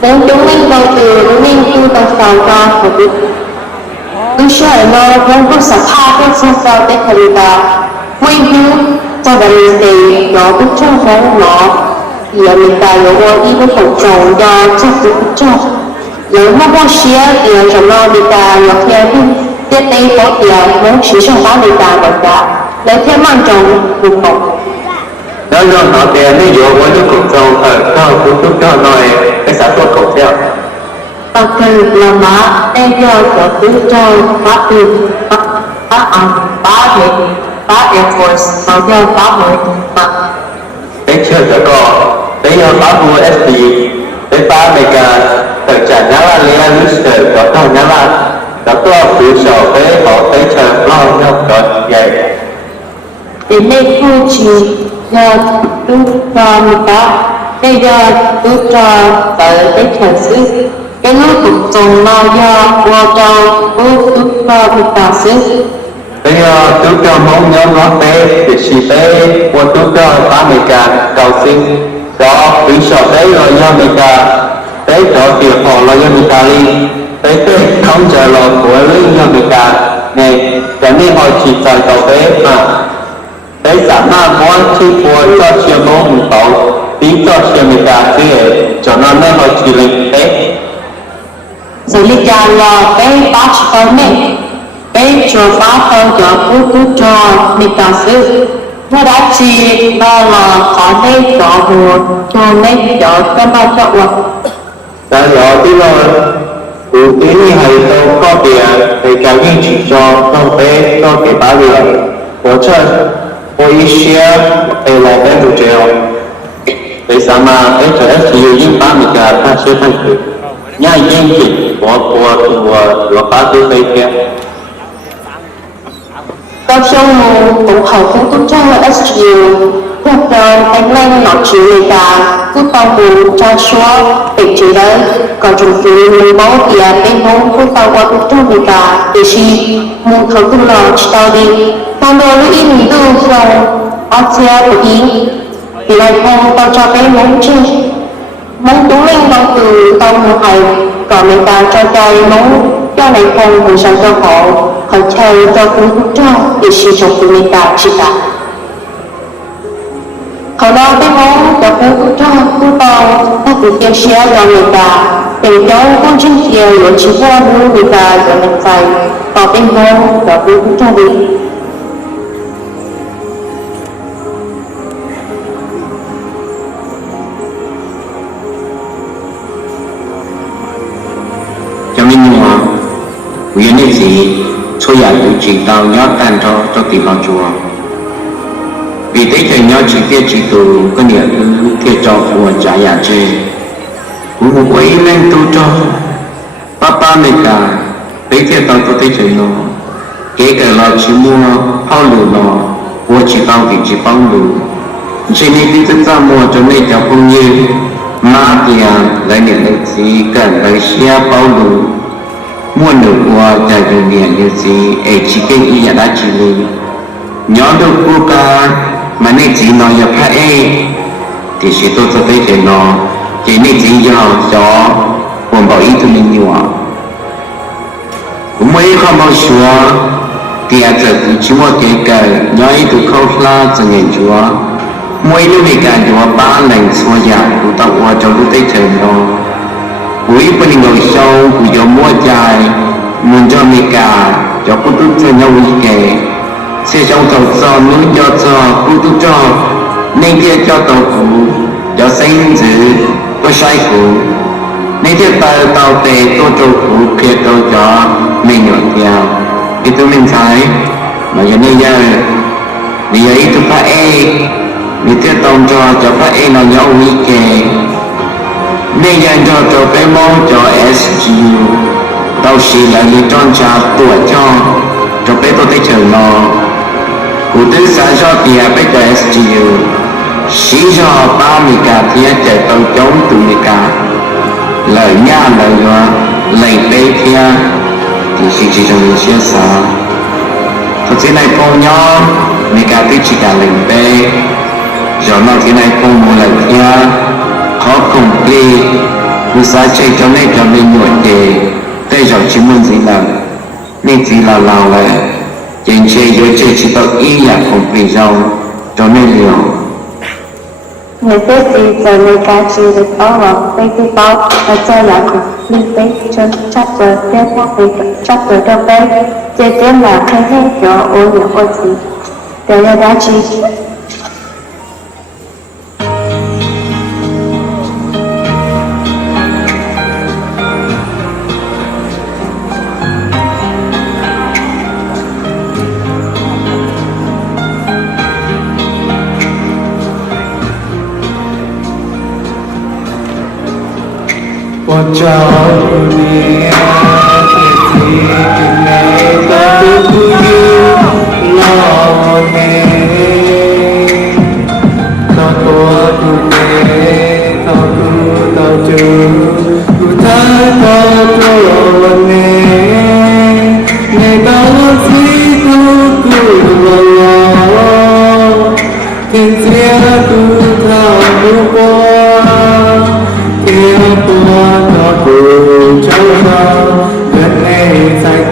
Đến chúng mình vào từ chúng mình tu tập vào cho của đức tôi sợ nó không có sắp hạ cái sự sao để khởi ta vui vui cho đại thì nó cũng trong phong nó giờ mình ta có đi với phòng trồng cho chắc cũng cho nếu mà có xía thì cho nó đi ta nó theo cái tây có tiền muốn sử dụng bán đi ta được cả lấy thêm mang trồng cùng một đó là họ tiền ví dụ với những cuộc trồng ở cao cũng giúp cho nói cái sản xuất khẩu theo đặc biệt là má em do có tư cho phát tiền ba Air Force và theo ba mới cái chưa cho có cái ba mua SD cái ba này cả tự trả nhá là liên list có tao nhá là đó có phụ sở cái họ cái chờ lo nhau còn vậy đến đây cô chỉ do tư cho người ta đây do tư cho tới cái thời sự cái lúc cuộc trồng nó do qua cho tư cho người ta xứ cái tôi cho mong nhớ nó bé để chỉ bé qua tôi cho ba mươi cả cầu xin đó bị sợ đấy rồi do mình cả đấy đó việc họ là do mình cả đi đấy cái không trả lời của lý do mình cả này cho nên họ chỉ trả cầu bé mà đấy giảm mà muốn chi phối cho chiều mong một tổ tí cho chiều mình cả chứ cho nên họ chỉ lên đấy xử lý ra là cái bác con này cái cho bác con cho cứ cho mình ta xứ nó đã chỉ nó là có đây cho hồ cho nên cho các bạn cho hoặc đã rõ tí rồi cụ tí như hay đâu có tiền thì cả những chỉ cho con bé cho cái bá đường của chân của ý xia hay là bé một triệu để sao mà cái chỗ chỉ những ba mươi cả ta sẽ thành được nhà những gì của bá tư tây kia các trong mù cũng hầu cũng tốt cho SGU hoặc là anh lên nó chỉ người ta cứ tao mù cho số để chỉ đấy còn chúng tôi mình bảo thì bên hông cũng tao qua cũng cho người ta để khi mù thấu cũng là chỉ tao đi còn đồ lưu ý mình tư không ở xe của ý thì lại không tao cho bé mong chứ mong đúng lên tao từ tao mù hay còn người ta cho tay mong cho này không hồi sáng cho họ hỏi thầy cho cũng hút cho để sử dụng của mình cả chỉ cả họ nói với bố cho cái hút cho hút bao ta cũng tiêu xia cho mình cả để cho con chính kia để chỉ qua luôn mình cả cho mình phải vào bên bố cho cái hút cho mình cho mình nhua nguyên nhân gì số nhà tự chỉ tao nhớ tan cho tìm vào chùa vì thế thầy nhớ chỉ biết chỉ tù có nghĩa thiệt cho của trả nhà chê cũng quấy lên tu cho papa mẹ cả thế thiệt tao tôi thấy thầy nó kể cả là chỉ mua hao lù nó của chỉ tao thì chỉ băng lù chỉ nên đi tất ra mua cho nên cháu không như mà tiền lại nhận được gì cần phải xe bao lù mua được của trả được tiền như gì ấy chỉ cái ý là đã chỉ lù nhớ được của cả mà nên chỉ nói là phải thì sẽ tôi sẽ thấy chuyện nó chỉ nên chỉ cho còn bảo ý tôi nên nhiều cũng mấy không bao giờ thì giờ thì chỉ một cái nhớ ý tôi không là cho người chúa mỗi lúc này cả chúa ba lần xua giả của tao qua cho tôi thấy chuyện nó cuối bên ngồi sâu của gió mua dài muốn cho mình cả cho cô tôi cho nhau ý kể sẽ trong tàu cho núi cho cô tôi cho nên kia cho tàu cũ cho sinh giữ có sai cũ nên kia tàu tề tôi cho cũ kia tôi cho mình nhọn theo thì tôi mình thấy mà giờ bây giờ ý tôi phải vì thế tàu cho phải nó nhau ý kề nên giờ cho cái mong cho SGU tàu xì là như tròn trà tuổi cho bé tôi thấy chờ nó cụ tư sản cho tiền bé cho SGU xí cho ba mươi cả thì chạy tàu chống tụi mình cả lời nha lời bé kia thì chỉ cho mình chia sẻ thật thế này con nhỏ mình cả biết chỉ cả lời bé giờ nó thế này con một lời kia khó cùng đi cứ sai chạy cho nên cho mình nhuận để đây giờ chỉ muốn gì là nên chỉ là lao lại trên chơi dưới chơi chỉ có ý là không bị giàu cho nên liều người tết thì giờ người ta chỉ được có vào cái bao và chơi là cũng liên tế cho chắc giờ tết hoặc là chắc giờ đâu đây chơi tết là hay hết cho ô nhiễm ô gì để ra đã chỉ Cho dunia kiti kini tak tuju lone tak tua tu ne tak tu tak ju tu tak lone ne kau si tu ku lo kensia tu tak lupa kia tua cùng cháu sao gần đây sai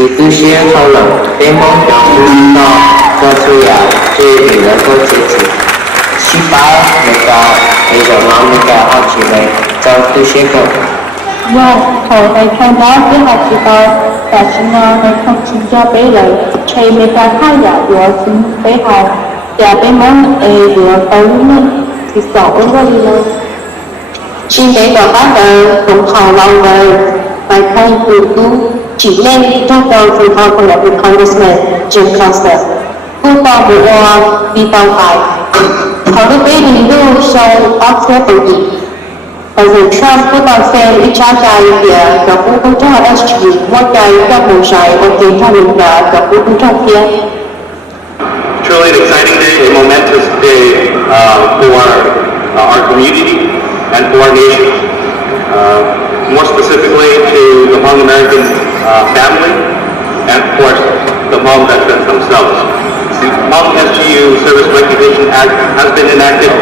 Thì tư xế thâu lộc tế mong cho chú to cho chú ya chơi để nó có chế chỉ Xí báo người ta bây giờ nó người ta họ chỉ về cho tư xế cầu Vâng, thầu này khai báo kế hoạch của tôi và xin này không xin cho bé lợi chạy mê ta khai giả của xin bé học và bé món của tôi nên thì sợ quá đi đâu xin bé gọi bác đời cũng khảo lòng đời bài khai của tú chỉ lên trong đầu từ họ của lập Congressman Jim Costa cô tao bộ đi tàu phải họ được bé đi lưu show Oxford của nhị President Trump put on sale each idea the Ubuntu SG one day double shy of the Italian the Ubuntu here. Truly an exciting day, a momentous day for our community and for our nation. More specifically to the Hmong American family and of course the Hmong veterans themselves. The Hmong SGU Service Recognition Act has been enacted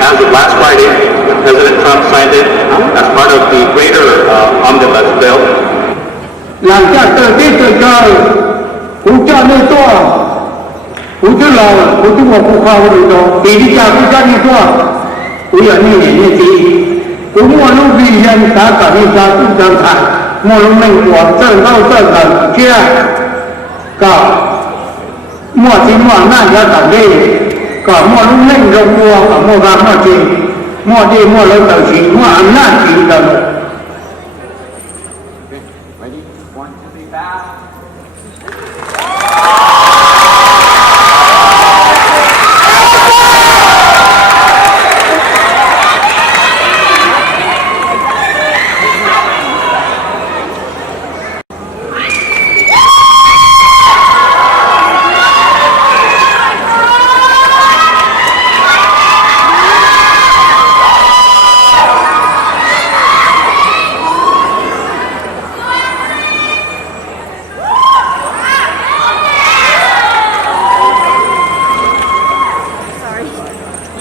as of last Friday. President Trump signed it as part of the greater omnibus bill. Làm cho tự biết tự trời cũng cho nên to cũng cho lò cũng cho một cuộc họp được rồi thì đi chào cũng cho nên to cũng là như thế cũng mua lúc vì dân cả đi ra cũng đơn giản mua lúc mình của dân đâu dân gần kia cả mua thì mua nặng ra cả đây cả mua lúc mình rồi mua cả mua vàng mua gì mua đi mua lâu đầu chỉ mua ăn nặng chỉ là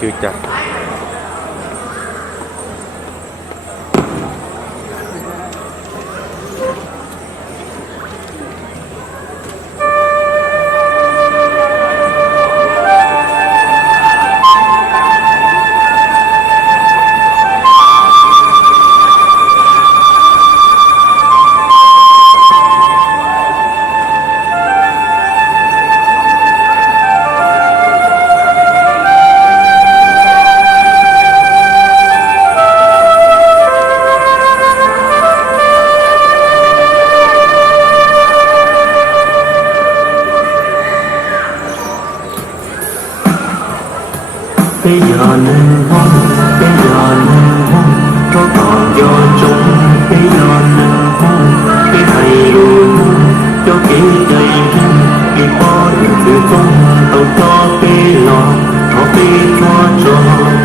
chưa chặt bây giờ nên hôn bây giờ nên hôn có còn do chúng bây giờ nên hôn cái thầy luôn cho kỹ đầy hôn khi có được sự công tàu cho bê lò họ bê cho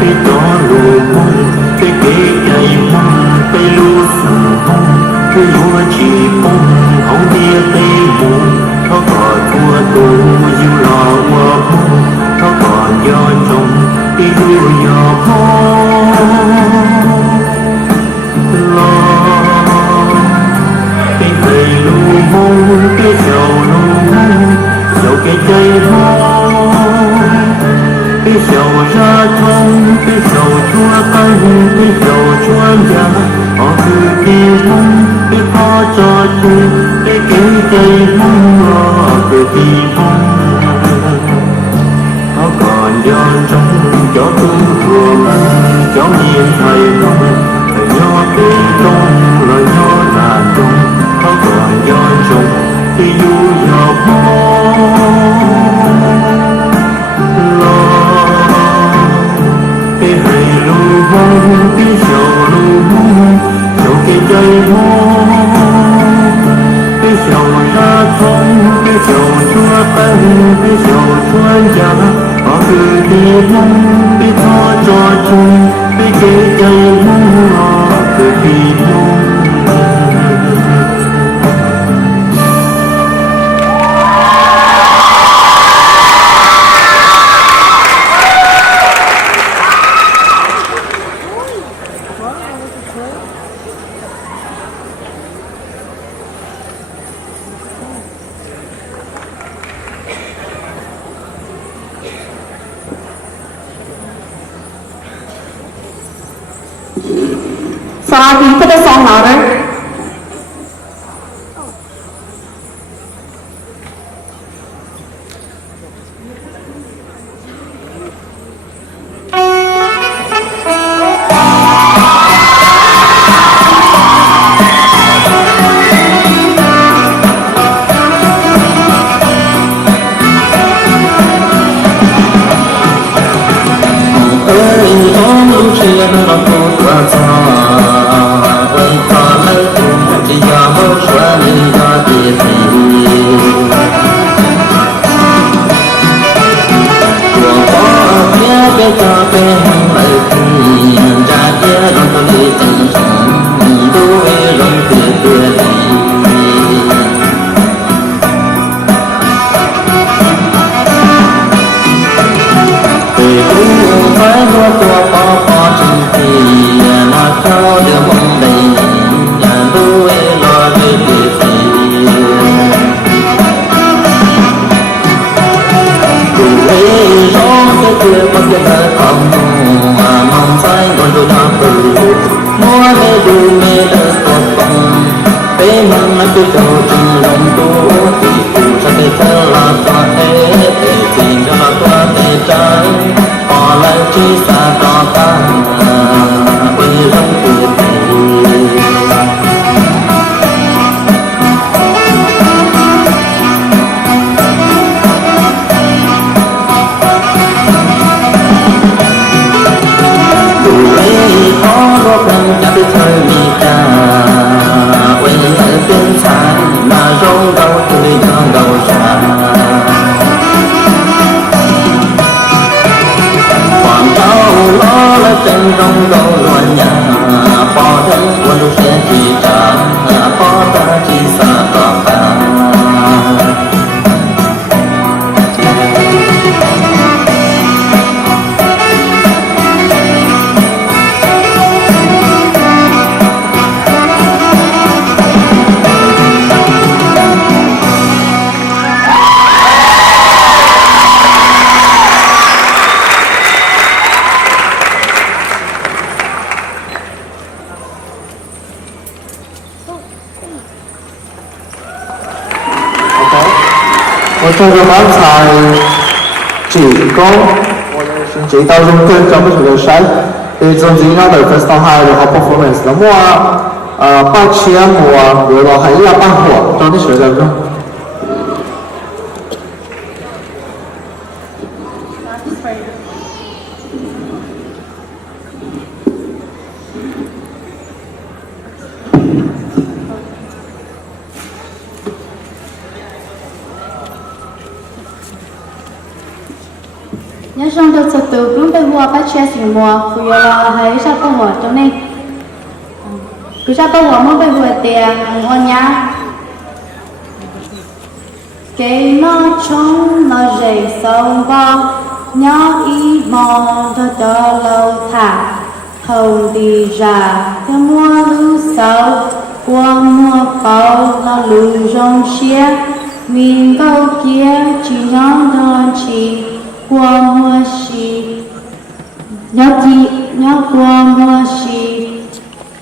bê cho luôn hôn cái kỹ đầy hôn bê lưu sừng hôn cái lúa chỉ hôn không bia tây mù nó còn thua tù dù lò qua hôn nó còn do chúng đi yêu nhỏ lo cái thầy lu mô cái dầu lu dầu cái cây ho cái dầu ra thông cái dầu chua cay cái dầu chua già họ cứ kia mong cái khó cho chung cái cây mong họ cứ kia mong nó còn do trong cho tương thường cho nhiên thầy không thầy nhỏ kỳ trong lời nhỏ là trong nó còn do trong thì dù nhỏ lo cái hầy lưu vong cái dầu lưu vong dầu cái cây cái dầu ra thông cái dầu chua cay cái dầu chua già họ cứ đi mong đi khó cho chung đi kể cây mong họ cứ đi mong Sorry, can you put the song louder? Một trong các bác thầy chỉ có chỉ tao dùng cơn trong cái chủ đề sách thì trong gì nó được festival hai rồi học performance là mua bao chia mùa rồi là hay là bao火 trong cái学生中。nhớ trong được sự tự cũng被我把钱是我不要了还是不我中呢cứ sao tôi muốn被我tiền ngon nhá cái nó trong nó dày sâu vào nhỏ ý mong cho lâu thả hầu đi ra cho mua lưu sâu qua mua bao nó lưu rong xia mình câu kia chỉ nhóm đơn chỉ qua mua xì nhớ chị nhớ qua mua xì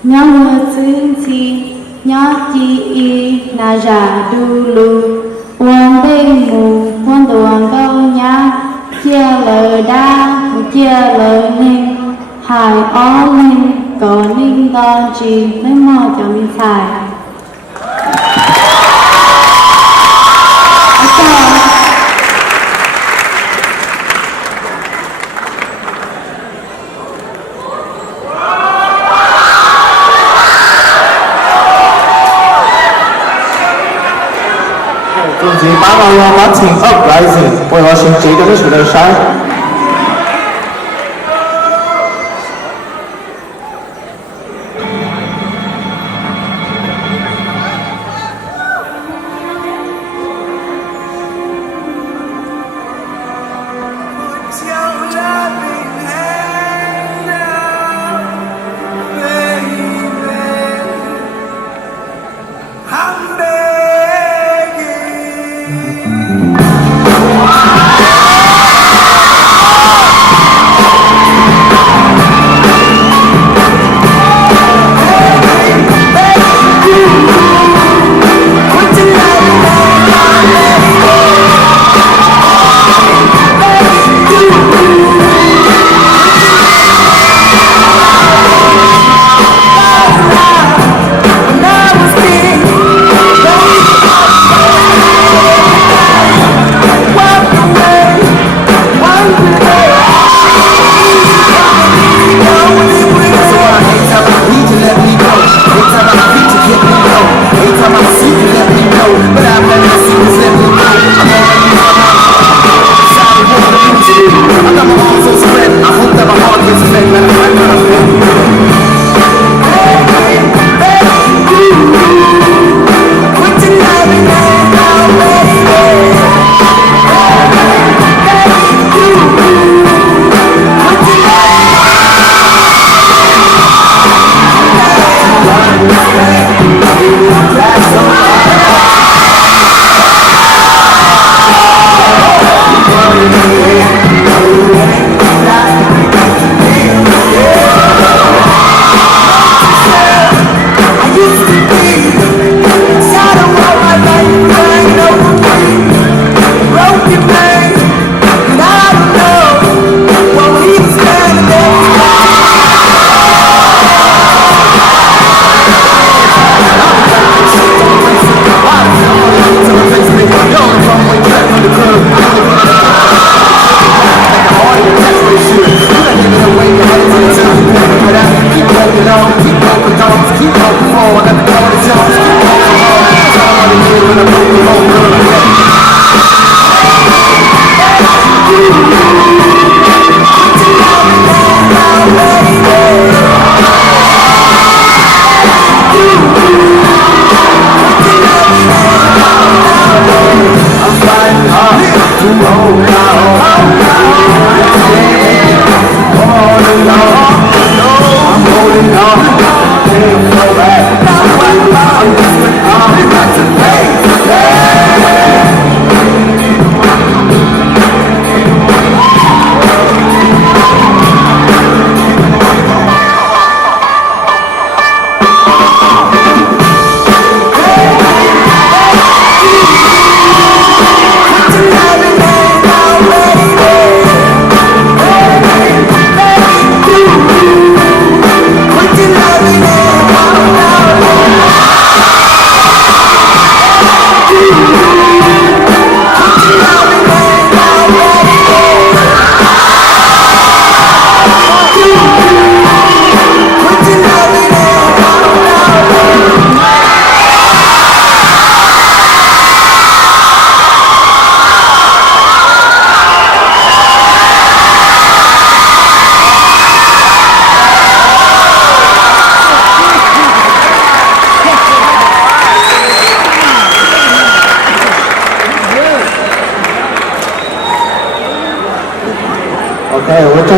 nhớ mua chân chi nhớ chị y na ra dulu quan bên mù quan đoàn câu nhá chia lời đa chia lời ninh hài ó ninh có ninh đơn chỉ mới mò cho mình xài总之，把我把情 uprising 为我先接这个主题赛。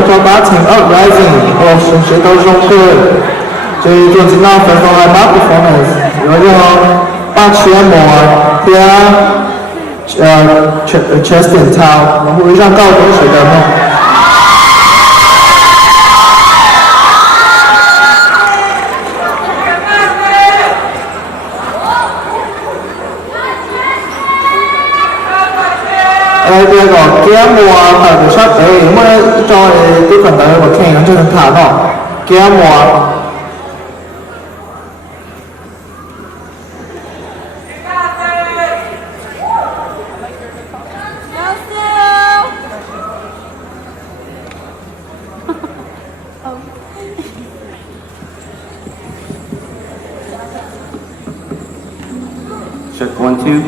cho bác thành uprising of sự chế độ rộng cơ Jadi tuan senang perform bác performance Rồi bác chia mùa Phía chest and towel Và hữu rằng cao cũng sẽ đầm không Bây giờ kia mùa phải được sắp tới mới cho cái phần tới một khen cho thằng thả nó kia mùa Check 1, 2.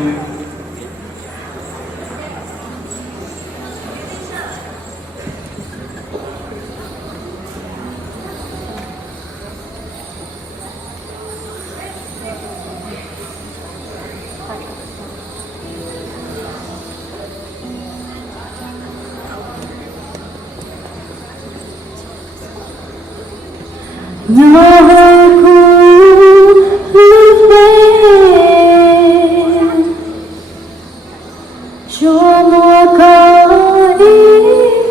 Nhớ khu lúc đêm cho mùa có ý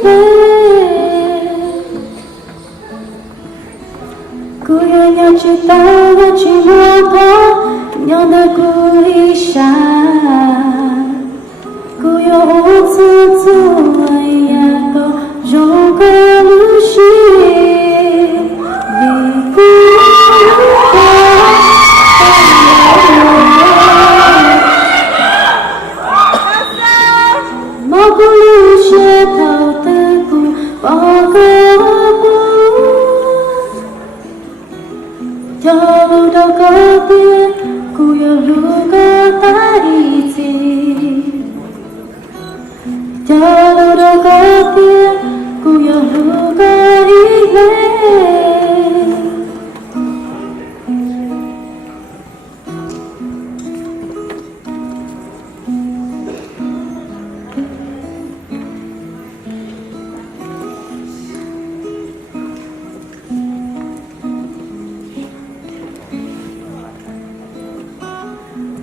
về cô yêu nhau chỉ ta và chỉ mùa có nhau nơi cô ý xa cô yêu ôn sự dù ai à có dòng có lưu shi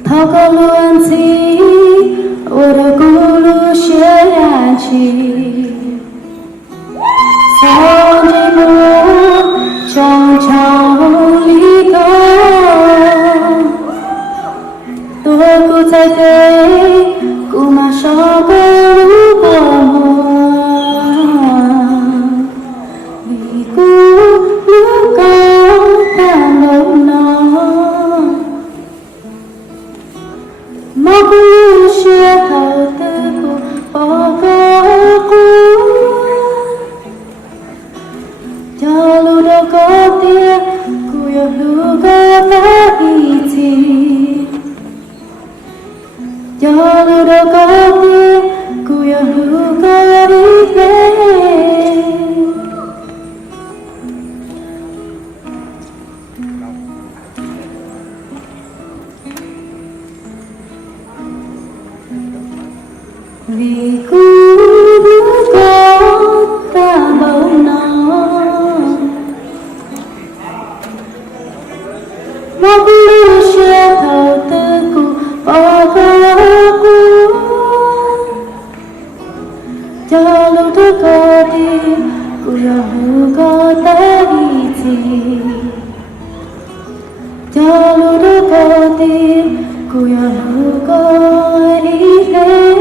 Thao luôn gì, ora culu sherachi. Sao chỉ muốn trong trong lý do, tôi cứ thấy thế, cứ mà sao có lúc buồn, vì cứ lúc có cảm động nó. Mà cứ chia thầu tư của bỏ có cũ cho lúc đâu có tiếc cô yêu lúc có ta ý gì cho lúc đâu có tiếc cô yêu lúc có ý thế. Vì cứ có ta bao nó mà cứ chia thầu tư của bỏ có cũ cho lúc tôi có tim cô yêu có ta ý gì cho lúc tôi có tim cô yêu có ý thế.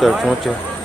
对，中间。